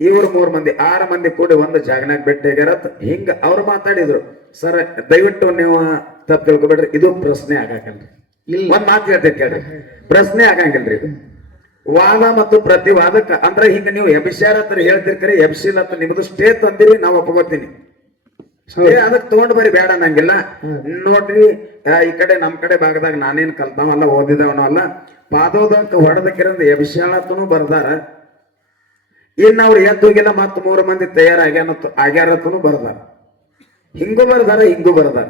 ಇವರು ಮೂರು ಮಂದಿ ಆರು ಮಂದಿ ಕೂಡಿ ಒಂದು ಜಾಗನಾಗ ಭೇಟಿಯಾಗ್ಯಾರತ್ ಹಿಂಗ ಅವ್ರು ಮಾತಾಡಿದ್ರು ಸರ್ ದಯವಿಟ್ಟು ನೀವು ತಪ್ಪು ತಿಳ್ಕೊಬೇಡ್ರಿ ಇದು ಪ್ರಶ್ನೆ ಆಗಾಕಲ್ರಿ ಇಲ್ಲ. ಒಂದ್ ಮಾತು ಹೇಳ್ತೇವೆ ಕೇಳ್ರಿ. ಪ್ರಶ್ನೆ ಆಗಂಗಿಲ್ರಿ. ವಾದ ಮತ್ತು ಪ್ರತಿವಾದಕ್ಕ ಅಂದ್ರೆ ಹಿಂಗ ನೀವು ಎಬಿಸಾರ ಹತ್ರ ಹೇಳ್ತಿರ್ಕರಿ ಎಬ್ಸಿಲ್ ಹತ್ರ ನಿಮ್ದು ಸ್ಟೇ ತಂದಿರಿ ನಾವು ಒಪ್ಕೋತೀನಿ. ಅದಕ್ಕೆ ತಗೊಂಡ್ ಬರಿ ಬೇಡ ನಂಗಿಲ್ಲ. ನೋಡ್ರಿ ಈ ಕಡೆ ನಮ್ ಕಡೆ ಭಾಗದಾಗ ನಾನೇನ್ ಕಲ್ತಾವಲ್ಲ ಓದಿದವನು ಅಲ್ಲ ಪಾದೋದಂಕ ಹೊಡೆದಕ್ಕಿರಂದ ಎಬಿಸಾಳತ್ತನು ಬರ್ದಾರ. ಇನ್ನು ಅವ್ರು ಎದ್ದು ಹೋಗಿಲ್ಲ ಮತ್ ಮೂರು ಮಂದಿ ತಯಾರಾಗ್ಯಾನ ಆಗ್ಯಾರತನು ಬರ್ದಾರ. ಹಿಂಗೂ ಬರ್ದಾರ ಹಿಂಗೂ ಬರ್ದಾರ.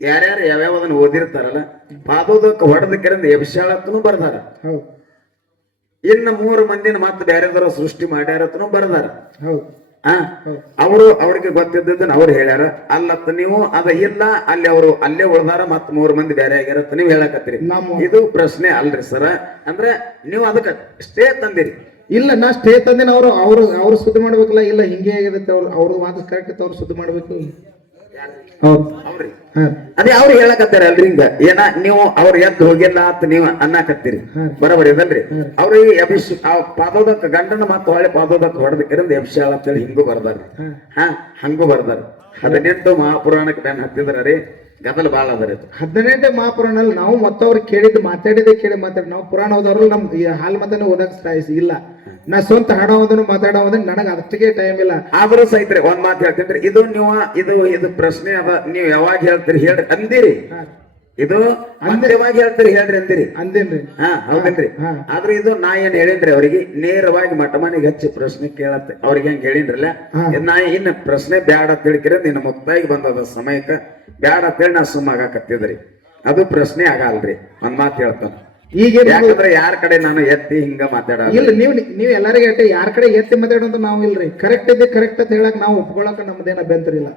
ಯಾರ್ಯಾರು ಯಾವ್ಯಾವ ಅದನ್ನ ಓದಿರ್ತಾರಲ್ಲ ಪಾದೋದಕ್ಕೆ ಹೊಡೆದಕ್ಕಿರಂದ ಎಬಿಸಾಳತ್ತನು ಬರ್ದಾರ. ಇನ್ನು ಮೂರು ಮಂದಿನ ಮತ್ತೆ ಬೇರೆದರ ಸೃಷ್ಟಿ ಮಾಡ್ಯಾರತನು ಬರ್ದಾರ. ಹೌದು. ಅವರು ಅವ್ರಿಗೆ ಗೊತ್ತಿದ್ದದನ್ನ ಅವ್ರು ಹೇಳ್ಯಾರ. ಅಲ್ಲತ್ತ ನೀವು ಅದ ಇಲ್ಲ ಅಲ್ಲಿ ಅವರು ಅಲ್ಲೇ ಉಳ್ದಾರ ಮತ್ ಮೂರ್ ಮಂದಿ ಬೇರೆ ಆಗ್ಯಾರತ್ತ ನೀವು ಹೇಳಕತ್ತೀರಿ. ಇದು ಪ್ರಶ್ನೆ ಅಲ್ರಿ ಸರ. ಅಂದ್ರೆ ನೀವು ಅದಕ್ಕ ಸ್ಟೇ ತಂದಿರಿ. ಇಲ್ಲ ನಾ ಸ್ಟೇ ತಂದಿನ ಅವರು ಅವ್ರು ಅವ್ರು ಸುದ್ದಿ ಮಾಡ್ಬೇಕಲ್ಲ ಇಲ್ಲ ಹಿಂಗೆ ಆಗಿರುತ್ತೆ ಅವ್ರು ಅವ್ರದ್ದು ಮಾತು ಕರೆಕ್ಟ್ ಅವ್ರು ಸುದ್ದಿ ಮಾಡ್ಬೇಕು. ಅದೇ ಅವ್ರು ಹೇಳಕತ್ತಾರ ಅಲ್ರಿ ಹಿಂಗ ಏನ ನೀವು ಅವ್ರ ಎದ್ದು ಹೋಗಿಲ್ಲ ಅಂತ ನೀವು ಅನ್ನಕತ್ತೀರಿ. ಬರಬರಿ ಅದಲ್ರಿ. ಈ ಅಭಿಷ್ ಪಾದೋದಕ್ಕ ಗಂಡನ ಮತ್ತು ಹೊಳೆ ಪಾದೋದಕ್ಕ ಹೊಡೆದಕ್ಕಿರಂದ ಎಬ್ಶಾಳ ಅಂತೇಳಿ ಹಿಂಗೂ ಬರ್ದಾರ. ಹ್ಮ್. ಹಾ ಹಂಗೂ ಬರ್ದಾರ. ಹದಿನೆಂಟು ಮಹಾಪುರಾಣಕ್ಕೆ ಬೆನ್ ಹತ್ತಿದ್ರ ರೀ ಗದಲ್ ಬಾಳ ಅದ ಹದಿನೆಂಟನೇ ಮಹಾಪುರಾಣಲ್ಲಿ ನಾವು ಮತ್ತವ್ರು ಕೇಳಿದ್ದು ಮಾತಾಡಿದೆ ಕೇಳಿ ಮಾತಾಡಿ ನಾವು ಪುರಾಣ ಓದೋರು ನಮ್ ಈ ಹಾಲ್ ಮತನ ಓದಕ್ ಸಾಯಿಸಿ ಇಲ್ಲ. ನಾ ಸ್ವಂತ ಹಾಡ ಓದನು ಮಾತಾಡೋ ಓದನ್ ನನಗೆ ಅಷ್ಟಿಗೆ ಟೈಮ್ ಇಲ್ಲ. ಆದ್ರೂ ಸಹಿತ್ರಿ ಒಂದ್ ಮಾತು ಹೇಳ್ತೀನಿ ಇದು ನೀವು ಇದು ಇದು ಪ್ರಶ್ನೆ ಅದ ನೀವು ಯಾವಾಗ ಹೇಳ್ತೀರಿ ಹೇಳ್ರಿ ಅಂದಿರಿ. ಇದು ಅಂದ್ಯವಾಗಿ ಯಾವಾಗ ಹೇಳ್ತೀರಿ ಹೇಳ್ರಿ ಅಂತೀರಿ. ಅಂದೇನ್ರಿ. ಹಾ ಹೌದೇನ್ರಿ. ಆದ್ರೆ ಇದು ನಾ ಏನ್ ಹೇಳಿನ್ರಿ ಅವ್ರಿಗೆ ನೇರವಾಗಿ ಮಟಮನಿಗೆ ಹಚ್ಚಿ ಪ್ರಶ್ನೆ ಕೇಳತ್ತೆ. ಅವ್ರಿಗೆ ಹೆಂಗ್ ಹೇಳಿನ್ರಲ್ಲ ನಾ ಇನ್ನ ಪ್ರಶ್ನೆ ಬ್ಯಾಡ ತಿಳ್ಕಿರ ನಿನ್ನ ಮುಕ್ತಾಗಿ ಬಂದದ ಸಮಯಕ್ಕ ಬ್ಯಾಡ ಅಂತೇಳಿ ನಾ ಸುಮ್ಮ ಆಗಾಕತ್ತಿದ್ರಿ. ಅದು ಪ್ರಶ್ನೆ ಆಗಲ್ರಿ ಒಂದ್ ಮಾತು ಹೇಳ್ತಾನ. ಈಗ ಯಾಕಂದ್ರೆ ಯಾರ ಕಡೆ ನಾನು ಎತ್ತಿ ಹಿಂಗ ಮಾತಾಡ ಇಲ್ಲ ನೀವು ನೀವು ಎಲ್ಲರಿಗೆ ಯಾರ ಕಡೆ ಎತ್ತಿ ಮಾತಾಡೋದು ನಾವು ಇಲ್ರಿ. ಕರೆಕ್ಟ್ ಇದೆ ಕರೆಕ್ಟ್ ಅಂತ ಹೇಳಕ್ ನಾವು ಒಪ್ಕೊಳಕ ನಮ್ದೇನ ಅಭ್ಯಂತರ ಇಲ್ಲ.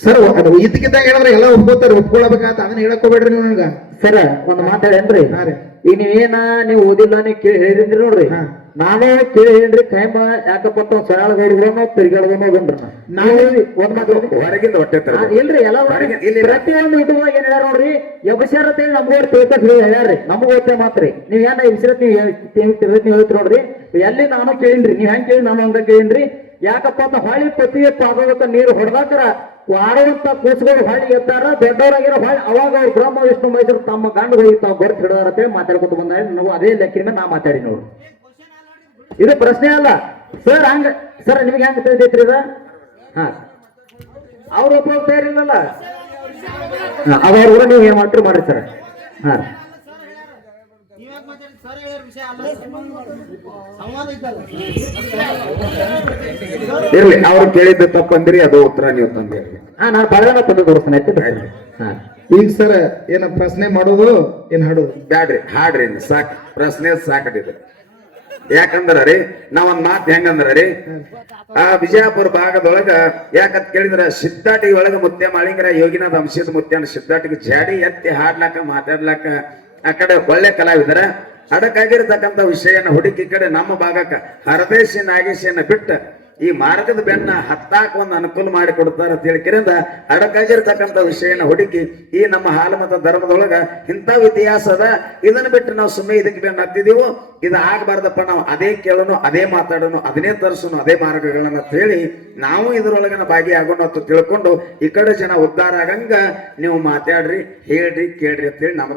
ಸರ್ ಅದು ಇದಕ್ಕಿಂತ ಹೇಳಿದ್ರೆ ಎಲ್ಲ ಒಪ್ಕೋತಾರೆ ಒಪ್ಕೊಳ್ಬೇಕಾತ ಅದನ್ನ ಹೇಳಕ್ ಹೋಗ್ಬೇಡ್ರಿ ನೀವು ನನಗ. ಸರ ಒಂದ್ ಮಾತಾಡೇನ್ರಿ ಹಾ ರೀ. ಈಗ ನೀವೇನ ನೀವು ಓದಿಲ್ಲ ನೀವು ಕೇಳಿ ಹೇಳಿದ್ರಿ ನೋಡ್ರಿ. ಹಾ. ನಾನು ಕೇಳಿ ಹೇಳಿದ್ರಿ ಕೈಮ ಯಾಕಪ್ಪ ಅಂತ ಸರಳ ಗೌಡ್ರನು ತಿರ್ಗಾಡ್ದನು ಅದನ್ರಿ ನಾನು ಒಂದ್ ಮಾತು ಹೊರಗಿಂದ ಹೊಟ್ಟೆ ತರ ಆ, ಇಲ್ರಿ ಎಲ್ಲ ಹೊರಗೆ- ಇಲ್ಲಿ- ಪ್ರತಿಯೊಂದು ಯೂಟ್ಯೂಬ್ ಏನ್ ಹೇಳ್ಯಾರ ನೋಡ್ರಿ ಎಬ್ಬಿಸ್ಯಾರ ಅಂತ ಹೇಳಿ ನಮ್ಗೂ ತಿಳ್ಕತ್ ಹೇಳ್ಯಾರ್ರಿ. ನಮಗೂ ಗೊತ್ತೇ ಮಾತ್ರಿ. ನೀವ್ ಏನ ಎಬ್ಸಿರತ್ ನೀವು ನೀವು ಹೇಳ್ತೀರಿ ನೋಡ್ರಿ. ಎಲ್ಲಿ ನಾನು ಕೇಳಿನ್ರಿ ನೀವ್ ಹೆಂಗ್ ಕೇಳಿ ನಾನು ಹಂಗ ಕೇಳಿನ್ರಿ. ಯಾಕಪ್ಪ ಅಂತ ಹೊಳಿ ಪತಿ ಪಾದದ ನೀರು ಹೊಡೆದಾಕರ ಆಡುವಂತ ಕೂಸುಗಳು ಹೊಳ್ಳಿ ಎತ್ತಾರ ದೊಡ್ಡವರಾಗಿರೋ ಹೊಳ್ಳಿ ಅವಾಗ ಬ್ರಹ್ಮ, ವಿಷ್ಣು, ಮೈಸೂರು ತಮ್ಮ ಗಂಡುಗಳಿಗೆ ತಾವು ಬರ್ತ್ ಹಿಡಿದಾರತ್ತೆ ಮಾತಾಡ್ಕೊತ ಬಂದ ನಾವು ಅದೇ ಲೆಕ್ಕಿನ ನಾ ಮಾತಾಡಿ ನೋಡು. ಇದು ಪ್ರಶ್ನೆ ಅಲ್ಲ. ಸರ್ ಹಂಗ ಸರ್ ನಿಮ್ಗೆ ಹೆಂಗ್ ತಿಳಿದೈತ್ರಿ ಇದ? ಹಾ. ಅವ್ರು ಒಬ್ಬ ತಯಾರಿಲ್ಲಲ್ಲ ಅವ್ರ ನೀವು ಏನ್ ಮಾಡ್ತೀರಿ, ಮಾಡ್ರಿ ಸರ್ ಹಾ. ಇರ್ಲಿ ಅವ್ರು ಕೇಳಿದ್ದ ತಪ್ಪಂದ್ರಿ ಅದು ಉತ್ತರ ನೀವು ತಂದಿರಿ ಹಾ ನಾನು ತಂದು ತೋರಿಸ್ತಾನೆ ಆಯ್ತು? ಹಾ. ಈಗ ಸರ್ ಏನ ಪ್ರಶ್ನೆ ಮಾಡೋದು ಏನ್ ಹಾಡೋದು? ಬ್ಯಾಡ್ರಿ ಹಾಡ್ರಿ ಸಾಕ್. ಪ್ರಶ್ನೆ ಸಾಕಟಿದೆ ಯಾಕಂದ್ರ ರೀ ನಾವೊಂದ್ ಮಾತ್ ಹೆಂಗಂದ್ರ ರೀ ಆ ವಿಜಯಪುರ ಭಾಗದೊಳಗ ಯಾಕಂತ ಕೇಳಿದ್ರ ಸಿದ್ದಾಟಿ ಒಳಗ ಮುತ್ತೆ ಮಾಳಿಂಗರ ಯೋಗಿನಾಥ ಅಂಶದ ಮುತ್ಯಾನ ಸಿದ್ದಾಟಿಗೆ ಜಾಡಿ ಎತ್ತಿ ಹಾಡ್ಲಾಕ ಮಾತಾಡ್ಲಾಕ ಆ ಕಡೆ ಒಳ್ಳೆ ಕಲಾವಿದರ ಅಡಕಾಗಿರ್ತಕ್ಕಂಥ ವಿಷಯನ ಹುಡುಕಿ ಕಡೆ ನಮ್ಮ ಭಾಗಕ್ಕೆ ಹರದೇಶಿ ನಾಗೇಶಿಯನ್ನ ಬಿಟ್ಟ ಈ ಮಾರ್ಗದ ಬೆನ್ನ ಹತ್ತಾಕ ಒಂದು ಅನುಕೂಲ ಮಾಡಿ ಕೊಡ್ತಾರ ಅಂತ ಹೇಳಿಕಿರಿಂದ ಅಡಕಾಗಿರ್ತಕ್ಕಂಥ ವಿಷಯನ ಹುಡುಕಿ ಈ ನಮ್ಮ ಹಾಲಮತ ಧರ್ಮದೊಳಗ ಇಂಥ ಇತಿಹಾಸ ಅದ ಇದನ್ನ ಬಿಟ್ಟು ನಾವು ಸುಮ್ಮನೆ ಇದಕ್ಕೆ ಬೆನ್ನ ಹತ್ತಿದೀವು? ಇದು ಆಗ್ಬಾರ್ದಪ್ಪ, ನಾವು ಅದೇ ಕೇಳೋನು, ಅದೇ ಮಾತಾಡೋನು, ಅದನ್ನೇ ತರಿಸೋನು, ಅದೇ ಮಾರ್ಗಗಳನ್ನ ಹೇಳಿ ನಾವು ಇದರೊಳಗನ ಭಾಗಿಯಾಗೋಣ ಅಂತ ತಿಳ್ಕೊಂಡು ಈ ಕಡೆ ಜನ ಉದ್ಧಾರ ಆಗಂಗ ನೀವು ಮಾತಾಡ್ರಿ, ಹೇಳ್ರಿ, ಕೇಳ್ರಿ ಅಂತ ಹೇಳಿ ನಮಗ